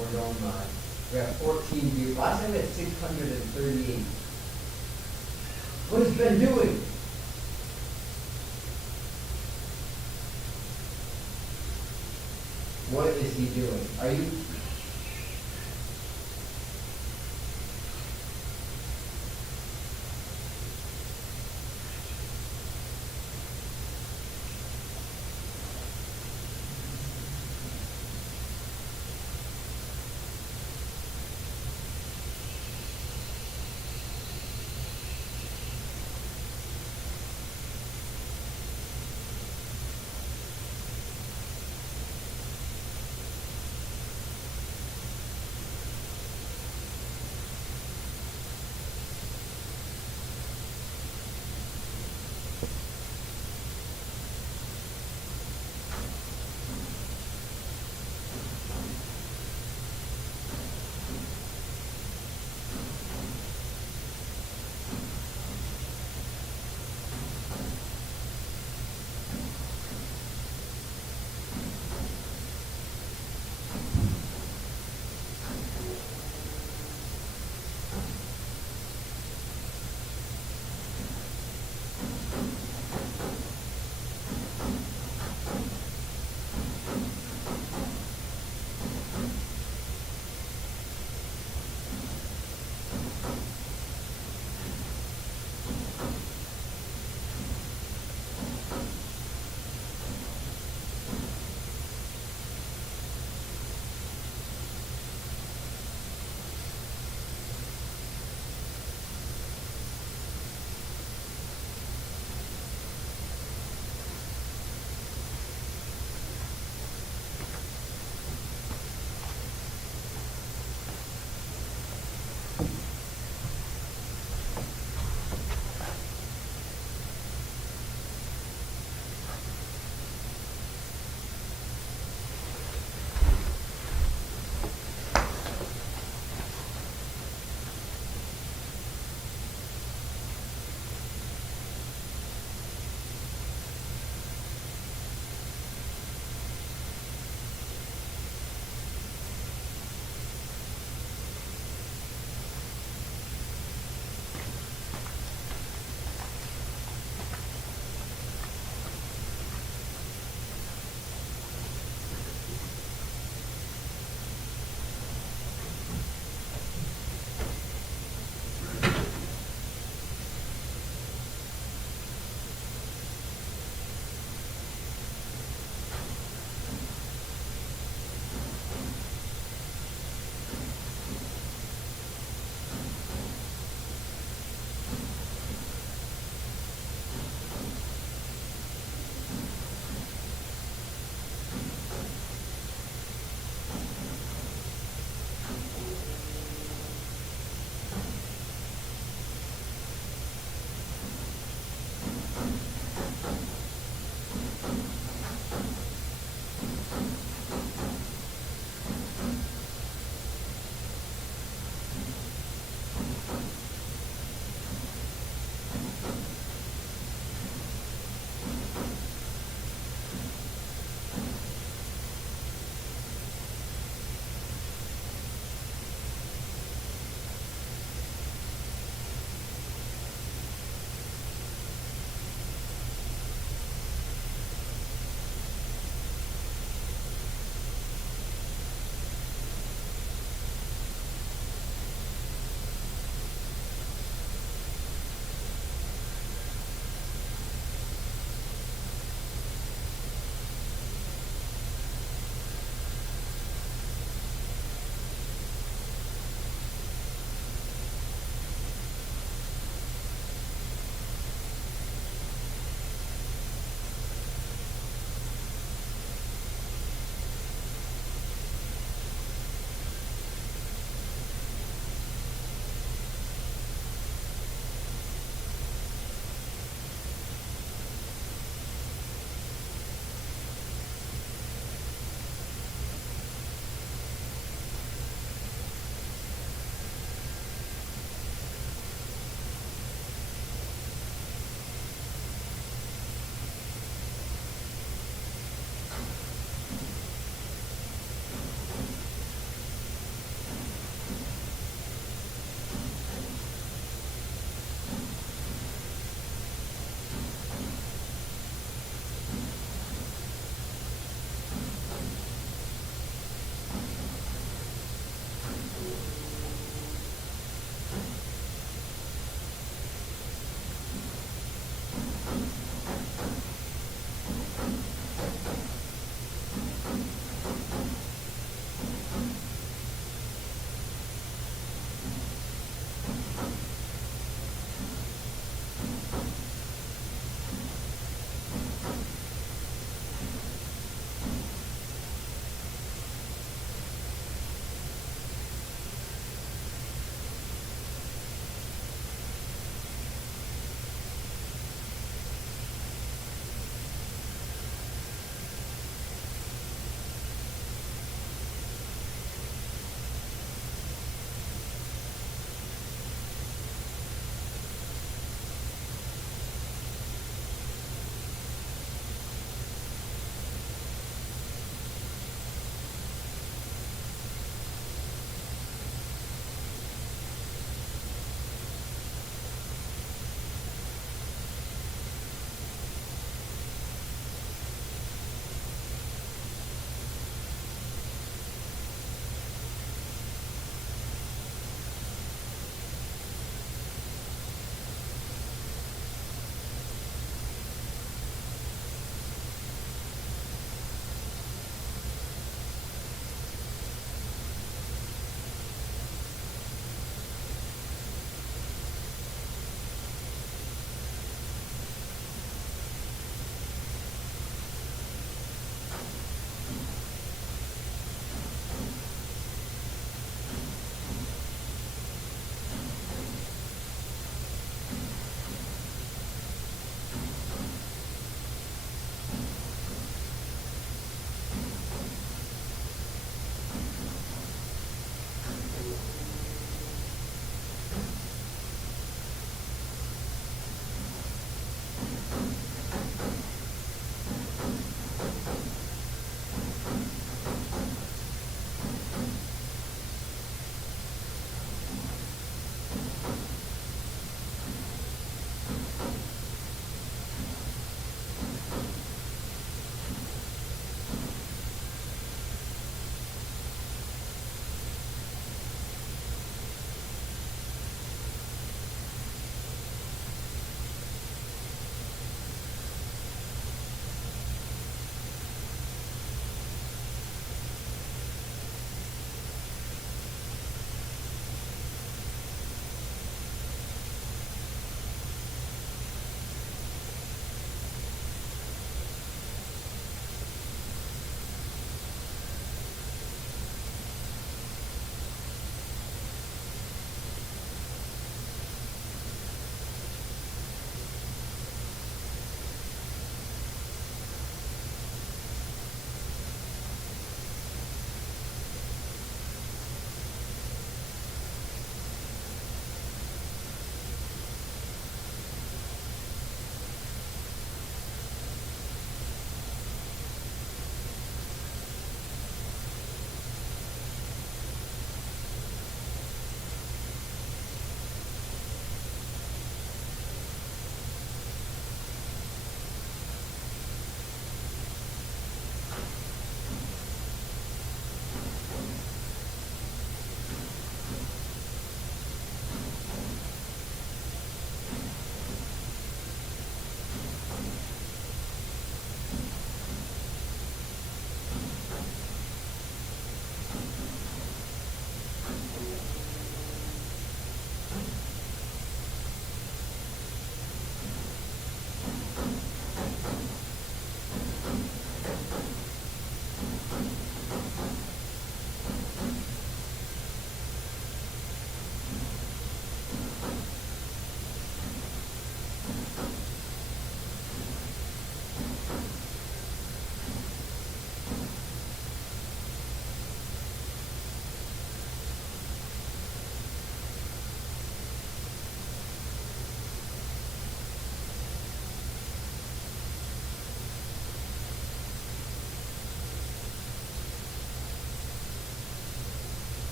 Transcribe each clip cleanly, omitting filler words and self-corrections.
we're going by. We have 14 views. Last time we had 638. What has Ben doing? What is he doing? Are you?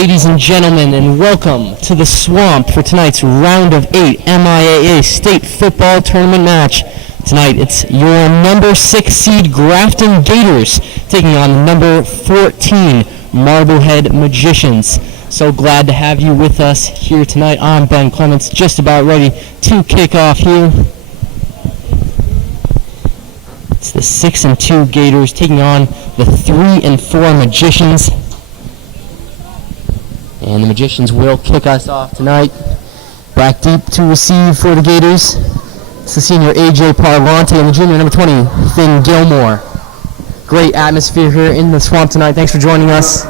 ladies and gentlemen, and welcome to the Swamp for tonight's round of 8 MIAA State Football Tournament match. Tonight, it's your number 6 seed Grafton Gators taking on the number 14 Marblehead Magicians. So glad to have you with us here tonight. I'm Ben Clements, just about ready to kick off here. It's the 6-2 Gators taking on the 3-4 Magicians. And the Magicians will kick us off tonight. Back deep to receive for the Gators. It's the senior A.J. Parlante and the junior number 20, Finn Gilmore. Great atmosphere here in the Swamp tonight. Thanks for joining us.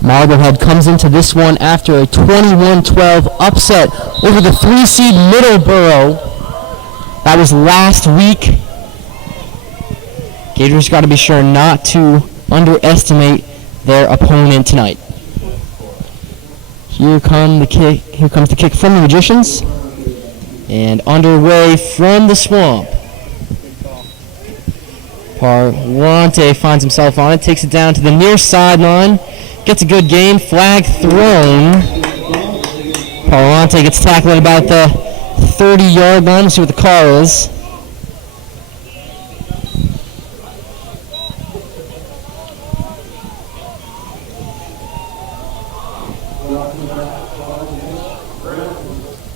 Marblehead comes into this one after a 21-12 upset over the 3-seed Middleborough. That was last week. Gators got to be sure not to underestimate their opponent tonight. Here comes the kick from the Magicians. And underway from the Swamp. Parlante finds himself on it, takes it down to the near sideline, gets a good gain, flag thrown. Parlante gets tackled at about the 30-yard line. Let's see what the call is.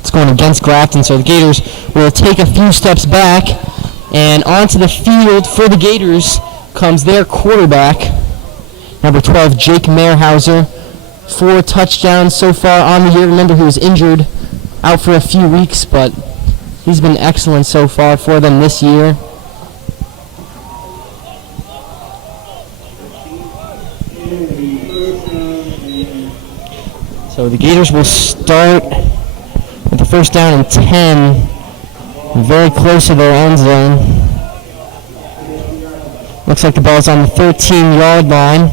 It's going against Grafton, so the Gators will take a few steps back, and onto the field for the Gators comes their quarterback, number 12, Jake Mehrhauser. 4 touchdowns so far on the year. Remember, he was injured, out for a few weeks, but he's been excellent so far for them this year. So the Gators will start with the first down and 10, very close to their end zone. Looks like the ball's on the 13-yard line.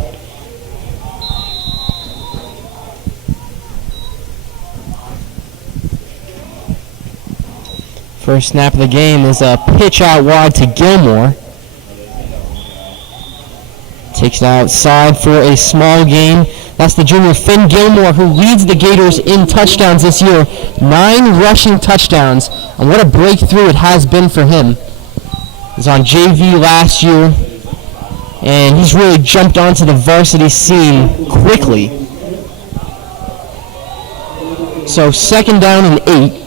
First snap of the game is a pitch out wide to Gilmore. Takes it outside for a small gain. That's the junior Finn Gilmore, who leads the Gators in touchdowns this year. 9 rushing touchdowns, and what a breakthrough it has been for him. He was on JV last year, and he's really jumped onto the varsity scene quickly. So second down and 8.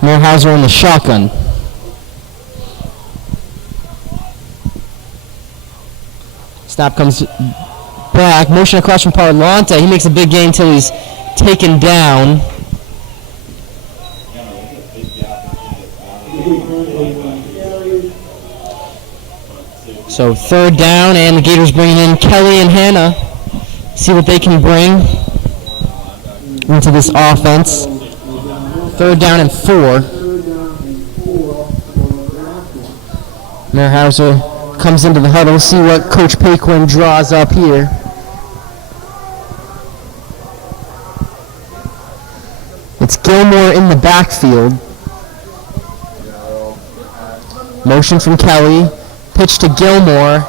Mehrhauser in the shotgun. Snap comes back. Motion across from Parlante. He makes a big gain until he's taken down. So third down, and the Gators bringing in Kelly and Hannah. See what they can bring into this offense. Third down and 4. Mehrhauser comes into the huddle. See what Coach Paquin draws up here. It's Gilmore in the backfield. Motion from Kelly. Pitch to Gilmore.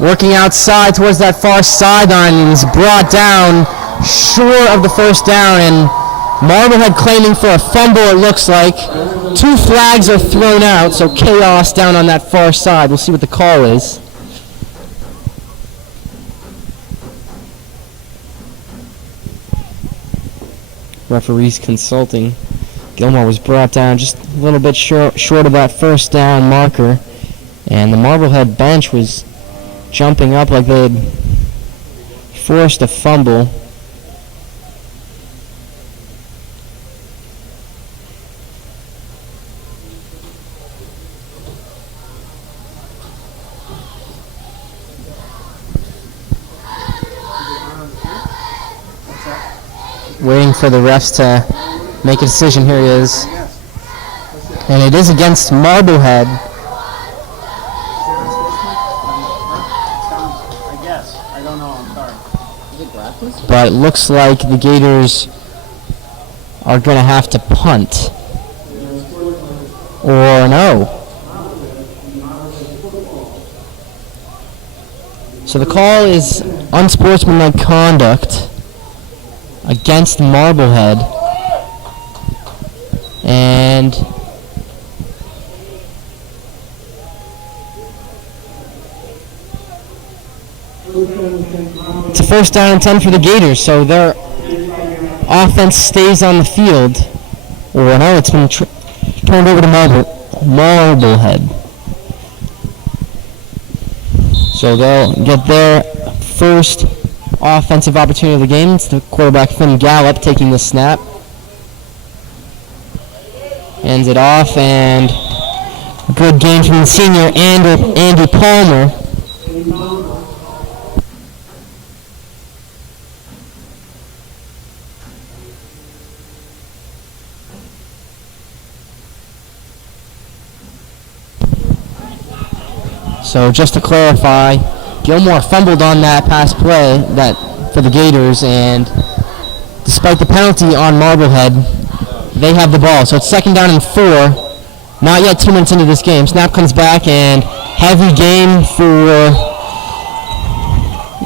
Working outside towards that far sideline, and he's brought down short of the first down, and Marblehead claiming for a fumble, it looks like. 2 flags are thrown out, so chaos down on that far side. We'll see what the call is. Referees consulting. Gilmore was brought down just a little bit short of that first down marker, and the Marblehead bench was jumping up like they had forced a fumble. Waiting for the refs to make a decision. Here he is. And it is against Marblehead. I guess. I don't know. I'm sorry. but it looks like the Gators are going to have to punt. Or no. So the call is unsportsmanlike conduct against Marblehead. And it's a first down and 10 for the Gators, so their offense stays on the field. Or no, it's been turned over to Marblehead. So they'll get their first offensive opportunity of the game. It's the quarterback Finn Gallup taking the snap. Hands it off, and a good game from the senior Andy Palmer. So just to clarify, Gilmore fumbled on that pass play for the Gators, and despite the penalty on Marblehead, they have the ball. So it's second down and 4. Not yet 2 minutes into this game. Snap comes back, and heavy game for,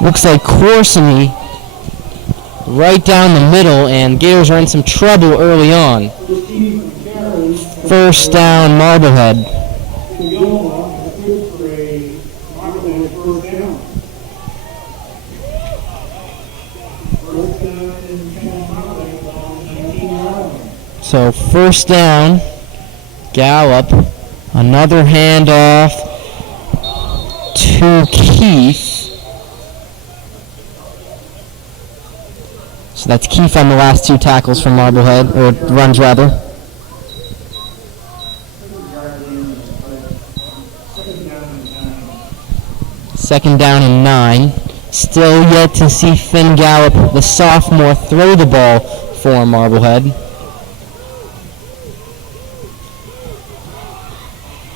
looks like Corsini, right down the middle, and Gators are in some trouble early on. First down, Marblehead. So first down, Gallup, another handoff to Keith. So that's Keith on the last 2 tackles from Marblehead, or runs rather. Second down and 9. Still yet to see Finn Gallup, the sophomore, throw the ball for Marblehead.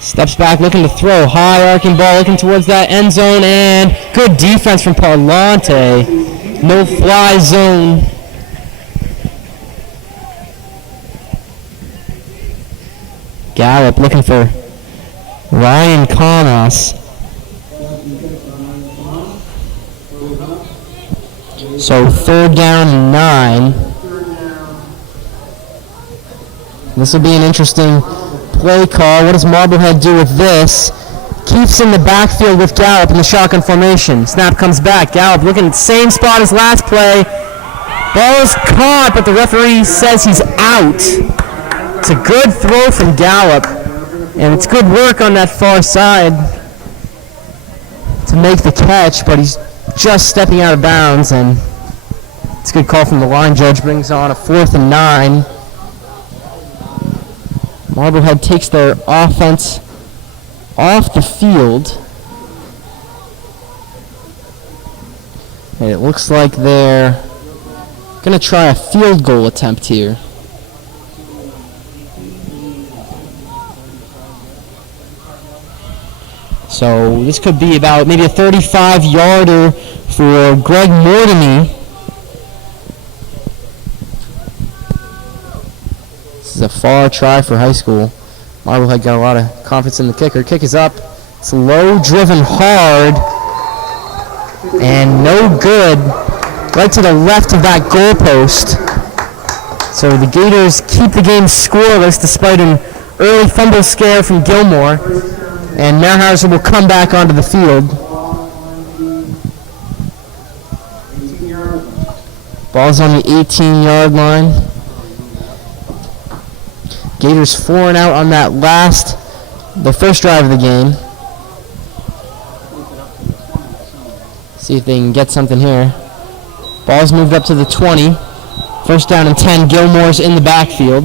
Steps back, looking to throw. High arcing ball, looking towards that end zone, and good defense from Parlante. No fly zone. Gallup looking for Ryan Camas. So third down and 9. This will be an interesting play call. What does Marblehead do with this? Keith's in the backfield with Gallup in the shotgun formation. Snap comes back. Gallup looking at the same spot as last play. Ball is caught, but the referee says he's out. It's a good throw from Gallup, and it's good work on that far side to make the catch, but he's just stepping out of bounds, and it's a good call from the line judge. Brings on a 4th and 9. Marblehead takes their offense off the field. And it looks like they're going to try a field goal attempt here. So this could be about maybe a 35-yarder for Greg Mortony. This is a far try for high school. Marblehead got a lot of confidence in the kicker. Kick is up. It's low, driven hard, and no good. Right to the left of that goalpost. So the Gators keep the game scoreless despite an early fumble scare from Gilmore. And Merhauser will come back onto the field. Ball's on the 18-yard line. Gators 4 and out on that the first drive of the game. See if they can get something here. Ball's moved up to the 20. First down and 10. Gilmore's in the backfield.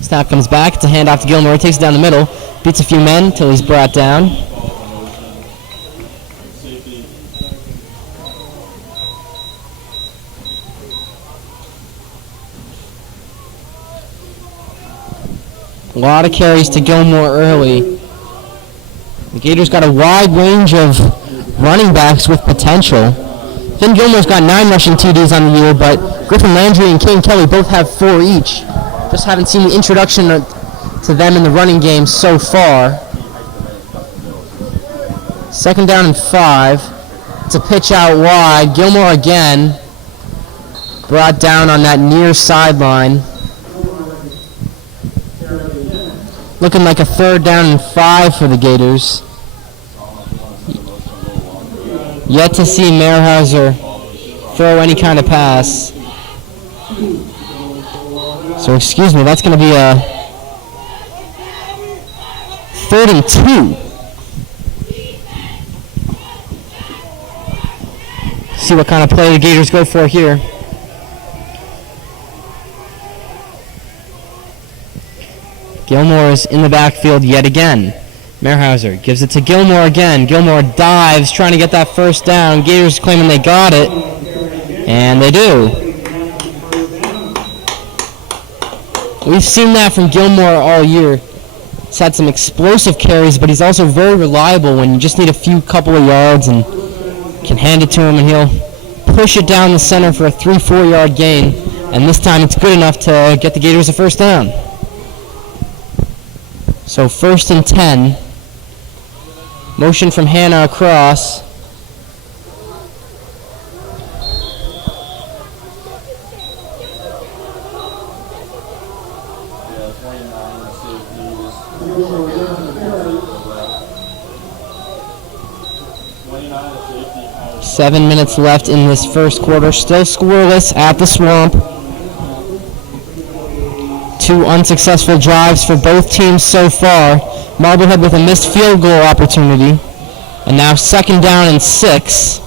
Snap comes back. It's a handoff to Gilmore. He takes it down the middle. Beats a few men until he's brought down. A lot of carries to Gilmore early. The Gators got a wide range of running backs with potential. Finn Gilmore's got 9 rushing TDs on the year, but Griffin Landry and Caden Kelly both have 4 each. Just haven't seen the introduction to them in the running game so far. 2nd down and 5. It's a pitch out wide. Gilmore again. Brought down on that near sideline. Looking like a 3rd down and 5 for the Gators. Yet to see Meyerhauser throw any kind of pass. So excuse me, that's going to be a 3rd and 2. See what kind of play the Gators go for here. Gilmore is in the backfield yet again. Meyerhauser gives it to Gilmore again. Gilmore dives, trying to get that 1st down. Gators claiming they got it. And they do. We've seen that from Gilmore all year. He's had some explosive carries, but he's also very reliable when you just need a couple of yards and can hand it to him, and he'll push it down the center for a 3-4 yard gain. And this time it's good enough to get the Gators a 1st down. So 1st and 10. Motion from Hanna across. Seven minutes left in this first quarter. Still scoreless at the Swamp. 2 unsuccessful drives for both teams so far. Marblehead with a missed field goal opportunity. And now 2nd down and 6.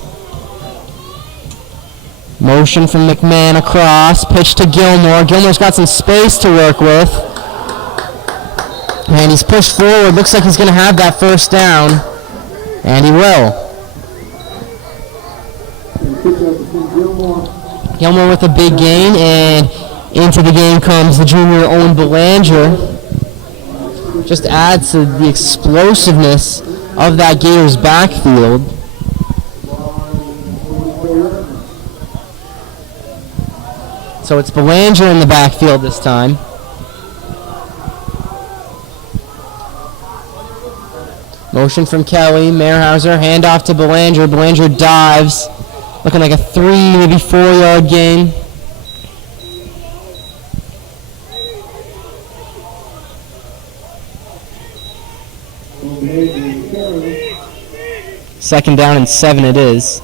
Motion from McMahon across. Pitch to Gilmore. Gilmore's got some space to work with. And he's pushed forward. Looks like he's going to have that 1st down. And he will. Gilmore with a big gain, and into the game comes the junior Owen Belanger. Just adds to the explosiveness of that Gators backfield. So it's Belanger in the backfield this time. Motion from Kelly. Meyerhauser, handoff to Belanger. Belanger dives. Looking like a 3, maybe 4 yard gain. Second down and 7 it is.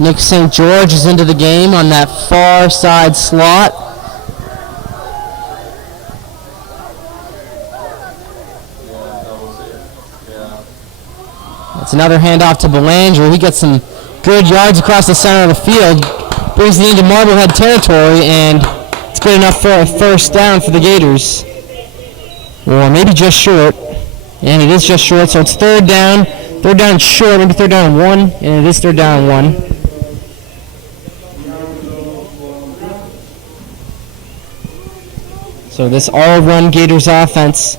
Nick St. George is into the game on that far side slot. That's another handoff to Belanger. He gets some good yards across the center of the field. Brings it into Marblehead territory, and it's good enough for a 1st down for the Gators. Or maybe just short. And it is just short, so it's 3rd down. 3rd down short, maybe 3rd down and 1. And it is 3rd down and 1. So this all-run Gators offense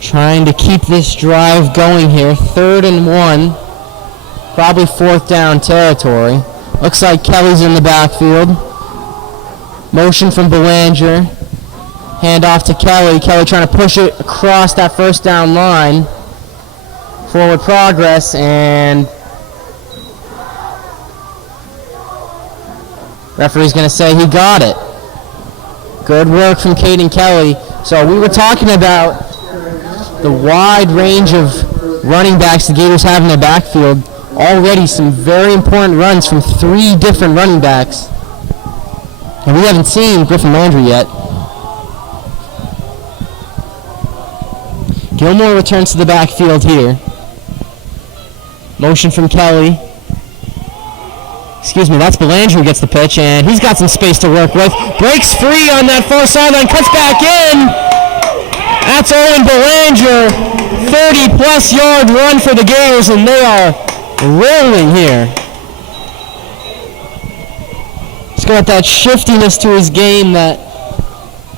trying to keep this drive going here. 3rd and 1, probably 4th down territory. Looks like Kelly's in the backfield. Motion from Belanger. Handoff to Kelly. Kelly trying to push it across that 1st down line. Forward progress, and referee's going to say he got it. Good work from Caden Kelly. So we were talking about the wide range of running backs the Gators have in their backfield. Already some very important runs from 3 different running backs. And we haven't seen Griffin Landry yet. Gilmore returns to the backfield here. Motion from Kelly. Excuse me, that's Belanger who gets the pitch, and he's got some space to work with. Breaks free on that far sideline, cuts back in. That's Owen Belanger. 30-plus yard run for the Gators, and they are rolling here. He's got that shiftiness to his game that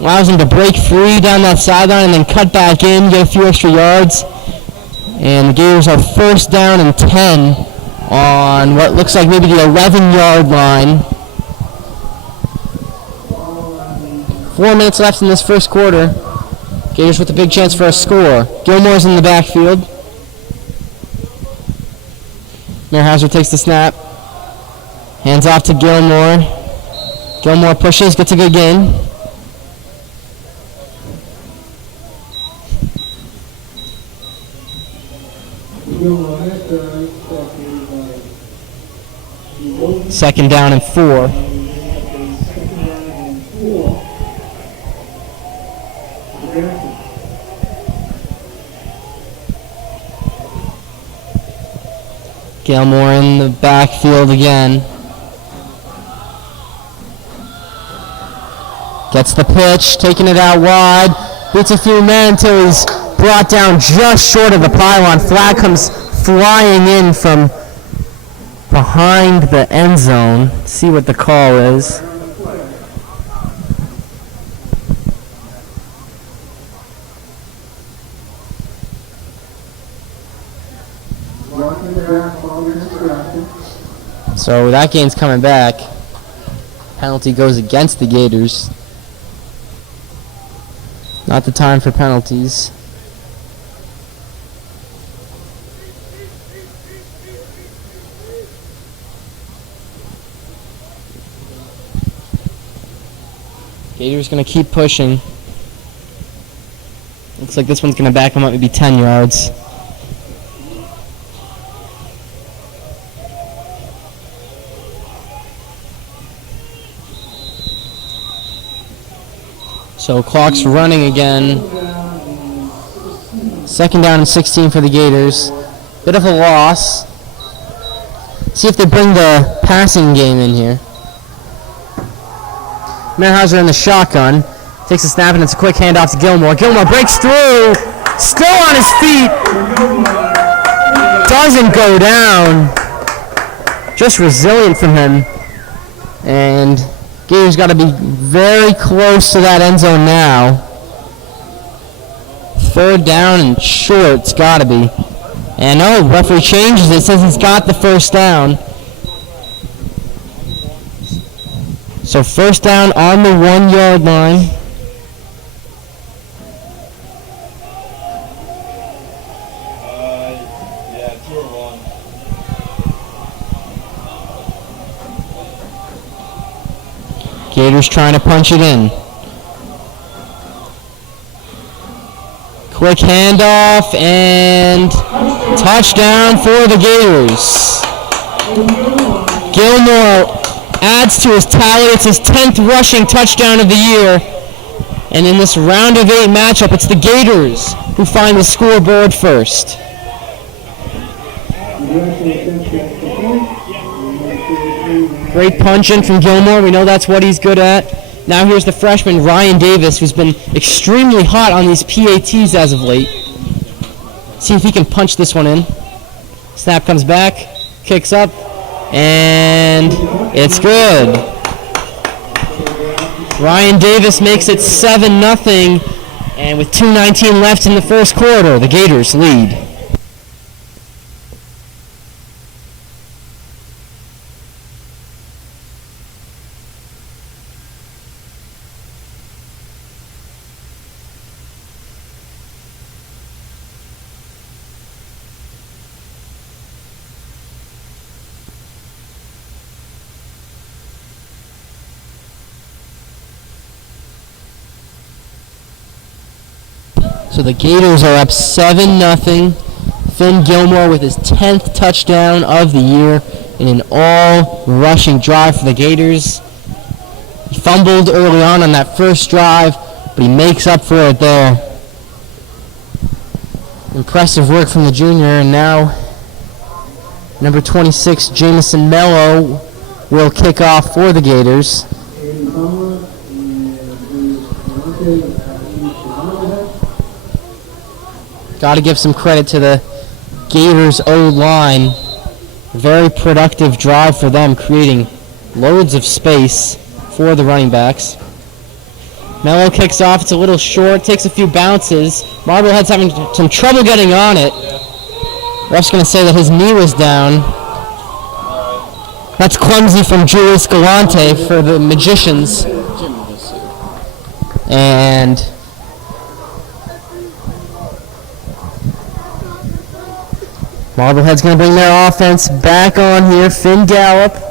allows him to break free down that sideline and then cut back in, get a few extra yards. And the Gators are first down and 10 on what looks like maybe the 11-yard line. 4 minutes left in this first quarter. Gators with a big chance for a score. Gilmore's in the backfield. Mehrhauser takes the snap. Hands off to Gilmore. Gilmore pushes, gets a good gain. Second down and 4. Gilmore in the backfield again. Gets the pitch, taking it out wide. Beats a few men until he's brought down just short of the pylon. Flag comes flying in from behind the end zone. See what the call is. So that game's coming back. Penalty goes against the Gators. Not the time for penalties. Gators going to keep pushing. Looks like this one's going to back them up maybe 10 yards. So clock's running again. Second down and 16 for the Gators. Bit of a loss. See if they bring the passing game in here. Mehrhauser in the shotgun. Takes a snap and it's a quick handoff to Gilmore. Gilmore breaks through. Still on his feet. Doesn't go down. Just resilient from him. And Gators got to be very close to that end zone now. Third down and short, it's got to be. And oh, referee changes it, says he's got the first down. So first down on the 1-yard line. Yeah, 2 or 1. Gators trying to punch it in. Quick handoff and touchdown for the Gators. Gilmore adds to his tally. It's his 10th rushing touchdown of the year. And in this round of 8 matchup, it's the Gators who find the scoreboard first. Great punch in from Gilmore. We know that's what he's good at. Now here's the freshman, Ryan Davis, who's been extremely hot on these PATs as of late. See if he can punch this one in. Snap comes back, kicks up, and it's good. Ryan Davis makes it 7-0, and with 2:19 left in the first quarter, the Gators lead. So the Gators are up 7-0. Finn Gilmore with his 10th touchdown of the year in an all-rushing drive for the Gators. He fumbled early on that first drive, but he makes up for it there. Impressive work from the junior, and now number 26, Jamison Mello, will kick off for the Gators. Got to give some credit to the Gators O-line. Very productive drive for them, creating loads of space for the running backs. Mello kicks off. It's a little short, takes a few bounces. Marblehead's having some trouble getting on it. Ref's going to say that his knee was down. That's clumsy from Julius Galante for the Magicians. And Marblehead's going to bring their offense back on here. Finn Gallup.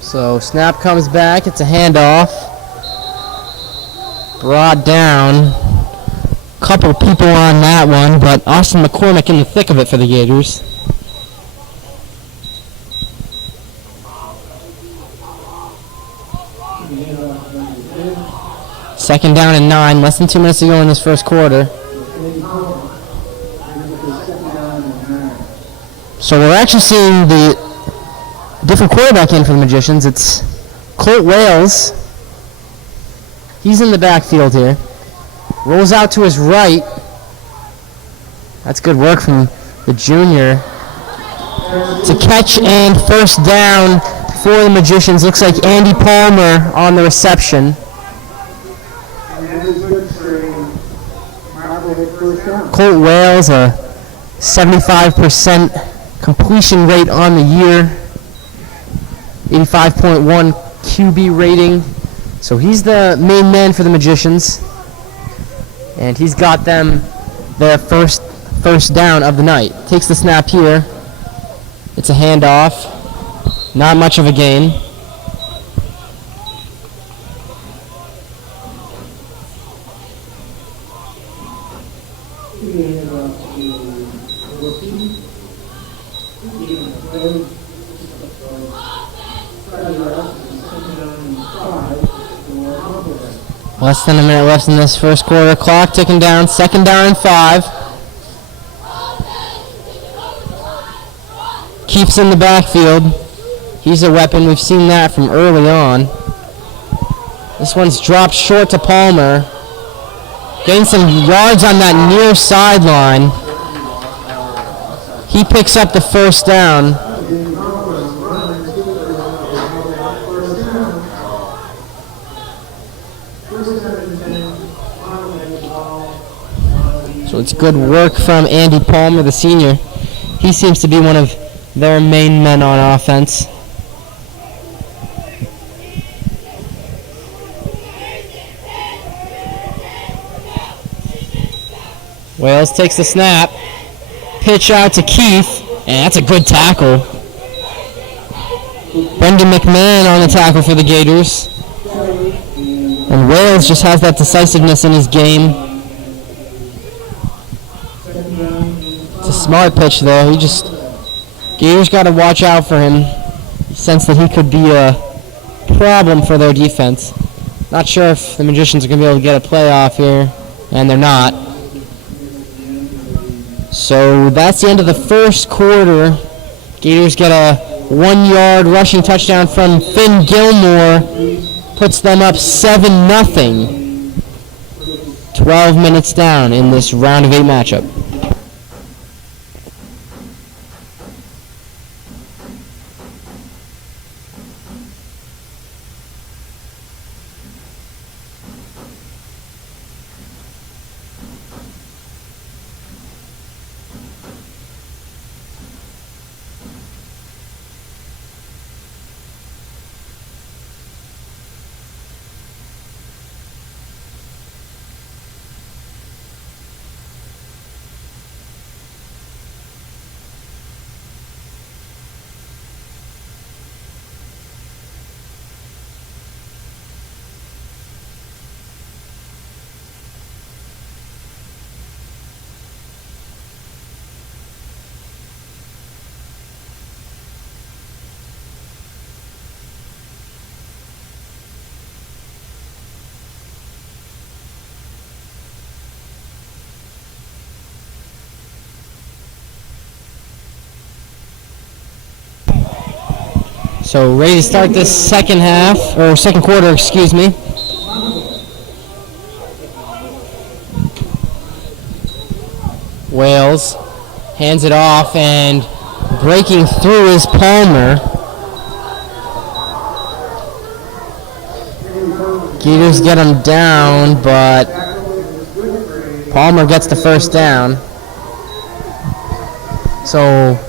So snap comes back. It's a handoff. Brought down. Couple people on that one, but Austin McCormick in the thick of it for the Gators. Second down and 9, less than 2 minutes to go in this first quarter. So we're actually seeing the different quarterback in for the Magicians. It's Colt Wales. He's in the backfield here. Rolls out to his right. That's good work from the junior. To catch and first down for the Magicians. Looks like Andy Palmer on the reception. Colt Wales, a 75% completion rate on the year. 85.1 QB rating. So he's the main man for the Magicians. And he's got them their first down of the night. Takes the snap here. It's a handoff. Not much of a gain. Less than a minute left in this first quarter. Clock ticking down. Second down and 5. Keeps in the backfield. He's a weapon. We've seen that from early on. This one's dropped short to Palmer. Getting some yards on that near sideline. He picks up the first down. So it's good work from Andy Palmer, the senior. He seems to be one of their main men on offense. Wales takes the snap. Pitch out to Keith, and that's a good tackle. Brendan McMahon on the tackle for the Gators. And Wales just has that decisiveness in his game. It's a smart pitch though. Gators got to watch out for him. Sense that he could be a problem for their defense. Not sure if the Magicians are going to be able to get a playoff here, and they're not. So that's the end of the first quarter. Gators get a 1-yard rushing touchdown from Finn Gilmore. Puts them up 7-0. 12 minutes down in this round of 8 matchup. So ready to start this second quarter, excuse me. Wales hands it off, and breaking through is Palmer. Gators get him down, but Palmer gets the first down. So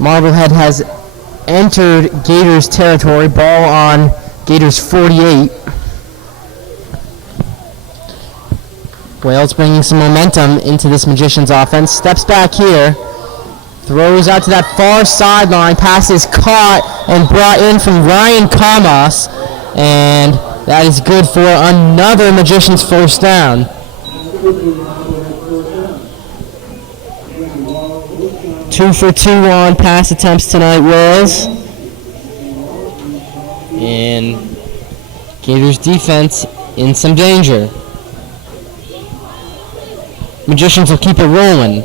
Marblehead has entered Gators territory, ball on Gators 48. Wales bringing some momentum into this Magicians offense. Steps back here. Throws out to that far sideline. Pass is caught and brought in from Ryan Kamas. And that is good for another Magicians first down. Two for two on pass attempts tonight, Wales. And Gators defense in some danger. Magicians will keep it rolling.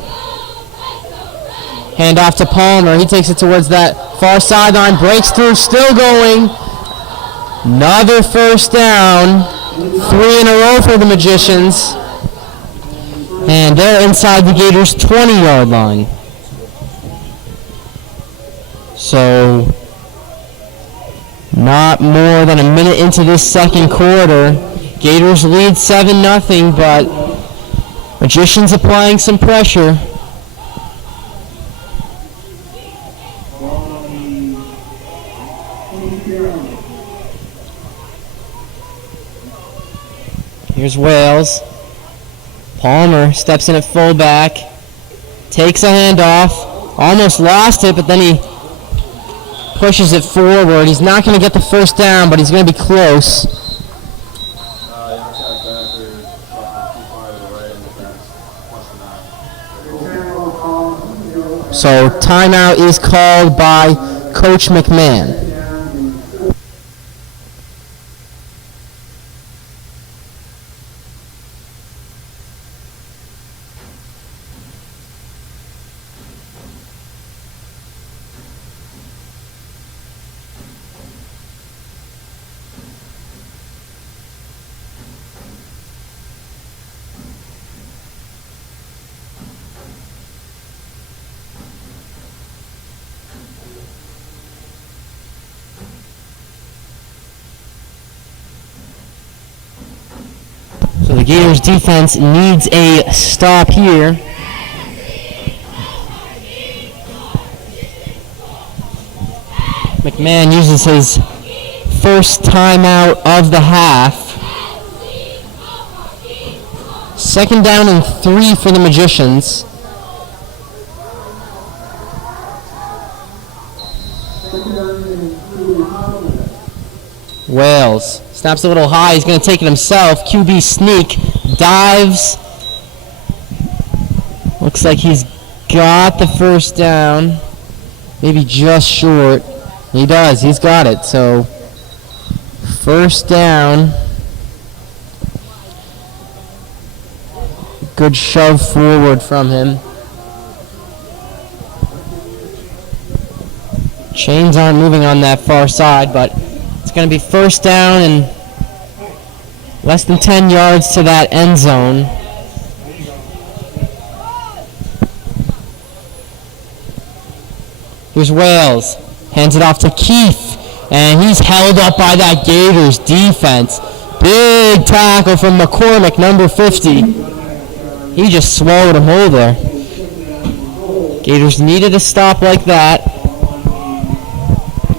Hand off to Palmer. He takes it towards that far sideline. Breaks through. Still going. Another first down. 3 in a row for the Magicians. And they're inside the Gators' 20-yard line. So, not more than a minute into this second quarter. Gators lead 7-0, but Magicians applying some pressure. Here's Wales. Palmer steps in at fullback. Takes a handoff. Almost lost it, but then he pushes it forward. He's not going to get the first down, but he's going to be close. So timeout is called by Coach McMahon. So the Gators defense needs a stop here. McMahon uses his first timeout of the half. 2nd down and 3 for the Magicians. Wales snaps a little high. He's going to take it himself. QB sneak. Dives. Looks like he's got the first down. Maybe just short. He does. He's got it. So, first down. Good shove forward from him. Chains aren't moving on that far side, but it's going to be first down and less than 10 yards to that end zone. Here's Wales. Hands it off to Keefe. And he's held up by that Gators defense. Big tackle from McCormick, number 50. He just swallowed him whole there. Gators needed a stop like that.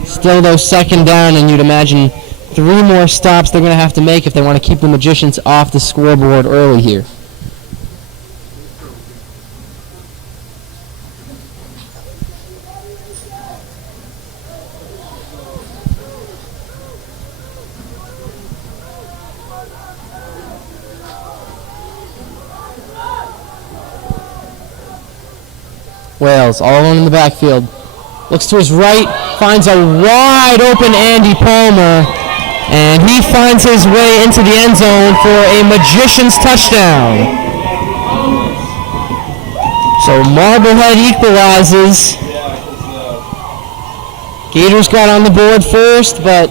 Still, though, 2nd down, and you'd imagine 3 more stops they're going to have to make if they want to keep the Magicians off the scoreboard early here. Wales all alone in the backfield. Looks to his right, finds a wide open Andy Palmer, and he finds his way into the end zone for a Magicians touchdown. So Marblehead equalizes. Gators got on the board first, but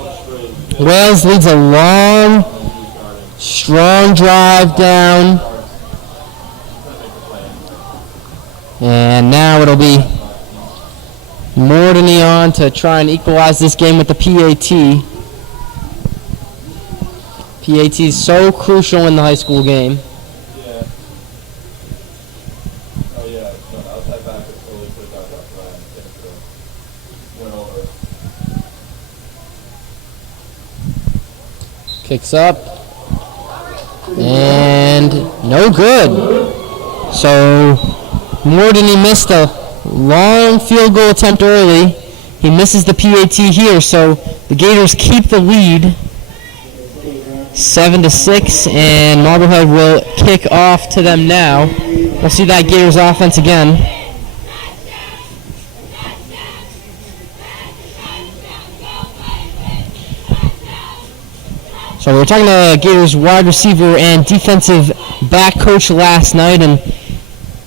Wales leads a long, strong drive down. And now it'll be Mordany on to try and equalize this game with the PAT. PAT is so crucial in the high school game. Kicks up. And no good. So Mordany missed a long field goal attempt early. He misses the PAT here, so the Gators keep the lead 7-6, and Marblehead will kick off to them now. We'll see that Gators offense again. So we were talking to Gators wide receiver and defensive back coach last night, and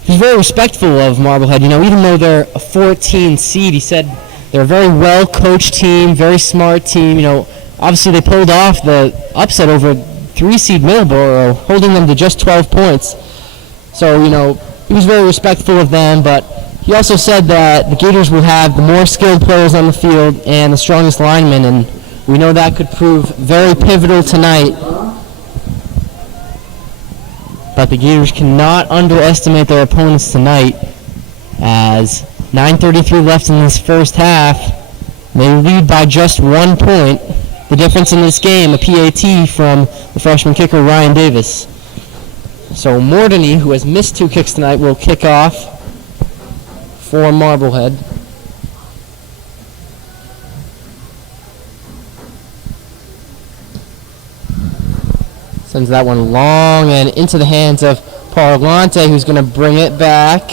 he's very respectful of Marblehead. You know, even though they're a 14 seed, he said they're a very well-coached team, very smart team. You know, obviously they pulled off the upset over 3-seed Middleborough, holding them to just 12 points. So, you know, he was very respectful of them, but he also said that the Gators will have the more skilled players on the field and the strongest linemen, and we know that could prove very pivotal tonight. But the Gators cannot underestimate their opponents tonight, as 9:33 left in this first half. They lead by just 1 point. The difference in this game, a PAT from the freshman kicker Ryan Davis. So Mordany, who has missed 2 kicks tonight, will kick off for Marblehead. Sends that one long and into the hands of Parlante, who's going to bring it back.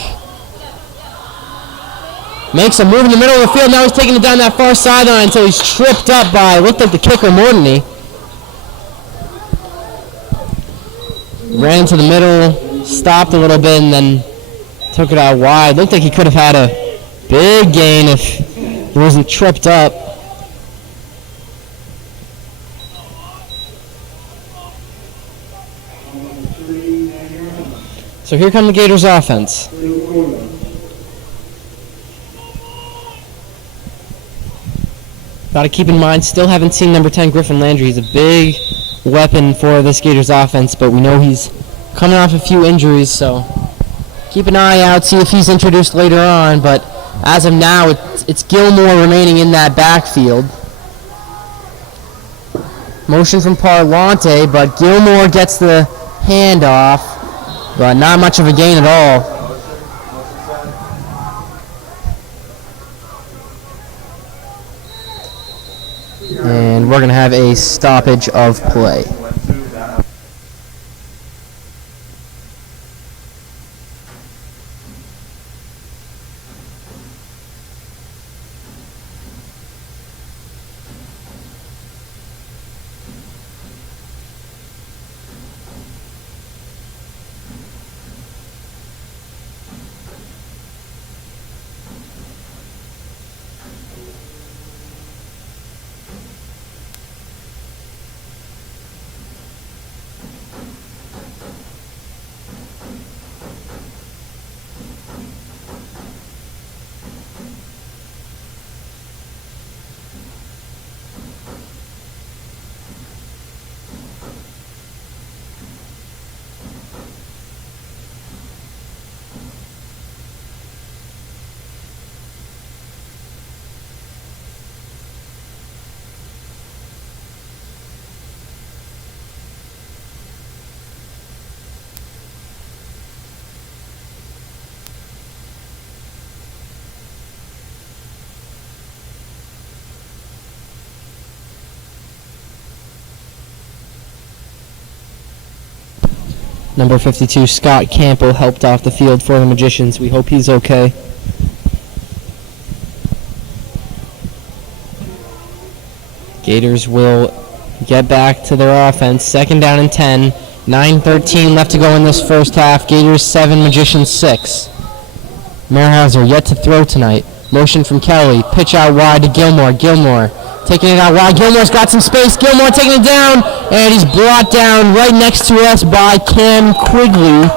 Makes a move in the middle of the field. Now he's taking it down that far sideline until he's tripped up by, looked like the kicker, Mordany. Ran into the middle, stopped a little bit, and then took it out wide. Looked like he could have had a big gain if he wasn't tripped up. So here come the Gators offense. Got to keep in mind, still haven't seen number 10 Griffin Landry. He's a big weapon for this Gators offense, but we know he's coming off a few injuries, so keep an eye out, see if he's introduced later on. But as of now, it's Gilmore remaining in that backfield. Motion from Parlante, but Gilmore gets the handoff. But not much of a gain at all. And we're going to have a stoppage of play. Number 52, Scott Campbell, helped off the field for the Magicians. We hope he's okay. Gators will get back to their offense. 2nd down and 10. 9:13 left to go in this first half. Gators 7, Magicians 6. Merhauser yet to throw tonight. Motion from Kelly. Pitch out wide to Gilmore. Gilmore taking it out wide. Gilmore's got some space. Gilmore taking it down. And he's brought down right next to us by Cam Quigley.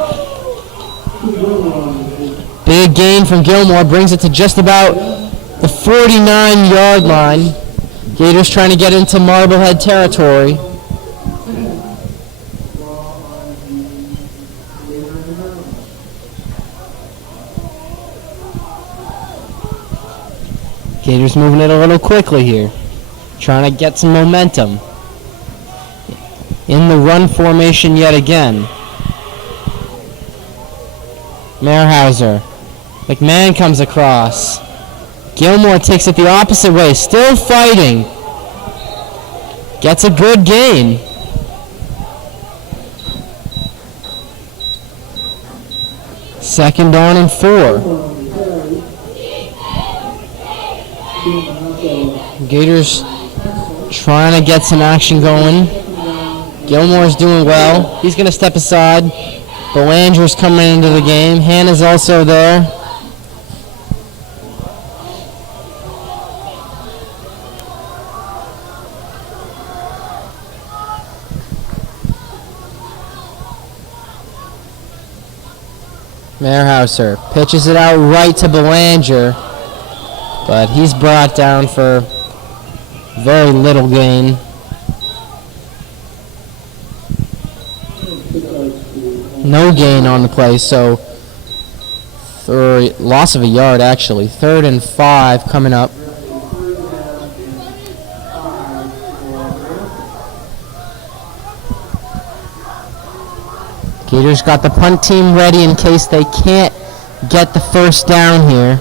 Big gain from Gilmore. Brings it to just about the 49-yard line. Gators trying to get into Marblehead territory. Gators moving it a little quickly here. Trying to get some momentum. In the run formation yet again. Merhauser. McMahon comes across. Gilmore takes it the opposite way. Still fighting. Gets a good gain. Second down and 4. Gators trying to get some action going. Gilmore's doing well. He's going to step aside. Belanger's coming into the game. Hannah's also there. Merhauser pitches it out right to Belanger, but he's brought down for very little gain. No gain on the play, so loss of a yard actually. 3rd and 5 coming up. Gators got the punt team ready in case they can't get the first down here.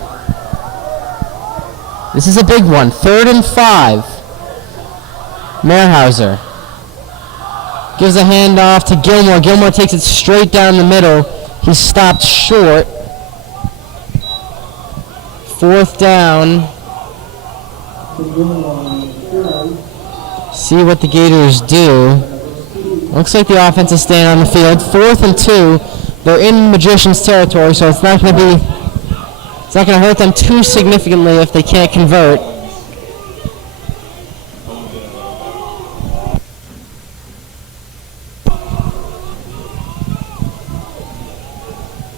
This is a big one. 3rd and 5. Merhauser gives a handoff to Gilmore. Gilmore takes it straight down the middle. He's stopped short. 4th down. See what the Gators do. Looks like the offense is staying on the field. 4th and 2. They're in Magician's territory, so it's not going to hurt them too significantly if they can't convert.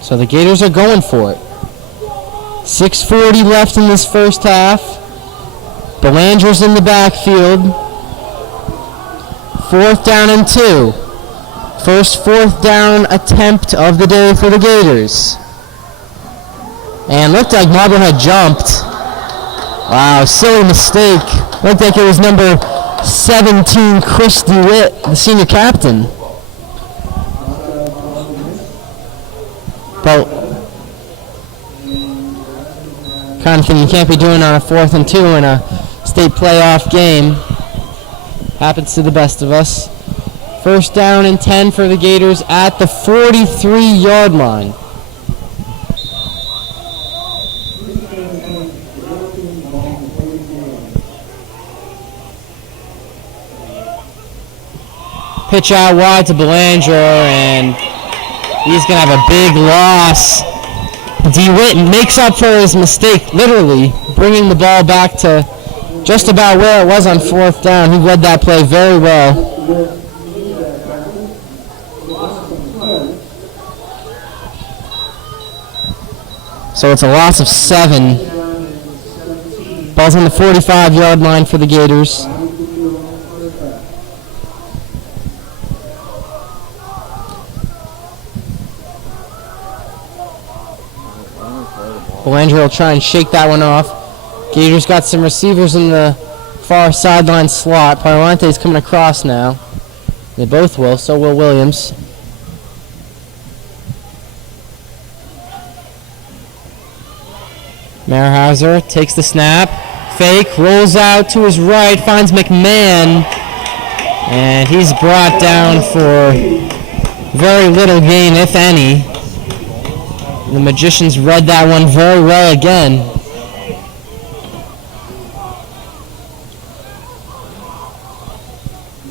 So the Gators are going for it. 6:40 left in this first half. Belanger's in the backfield. 4th down and 2. First 4th down attempt of the day for the Gators. And looked like Marblehead jumped. Wow, silly mistake. Looked like it was number 17, Chris DeWitt, the senior captain. But kind of thing you can't be doing on a 4th and 2 in a state playoff game. Happens to the best of us. 1st down and 10 for the Gators at the 43-yard line. Pitch out wide to Belanger, and he's going to have a big loss. DeWitt makes up for his mistake, literally bringing the ball back to just about where it was on 4th down. He read that play very well. So it's a loss of 7. Ball's on the 45-yard line for the Gators. Belanger will try and shake that one off. Gators got some receivers in the far sideline slot. Parlante's coming across now. They both will, so will Williams. Merhauser takes the snap. Fake, rolls out to his right, finds McMahon. And he's brought down for very little gain, if any. The Magicians read that one very well again.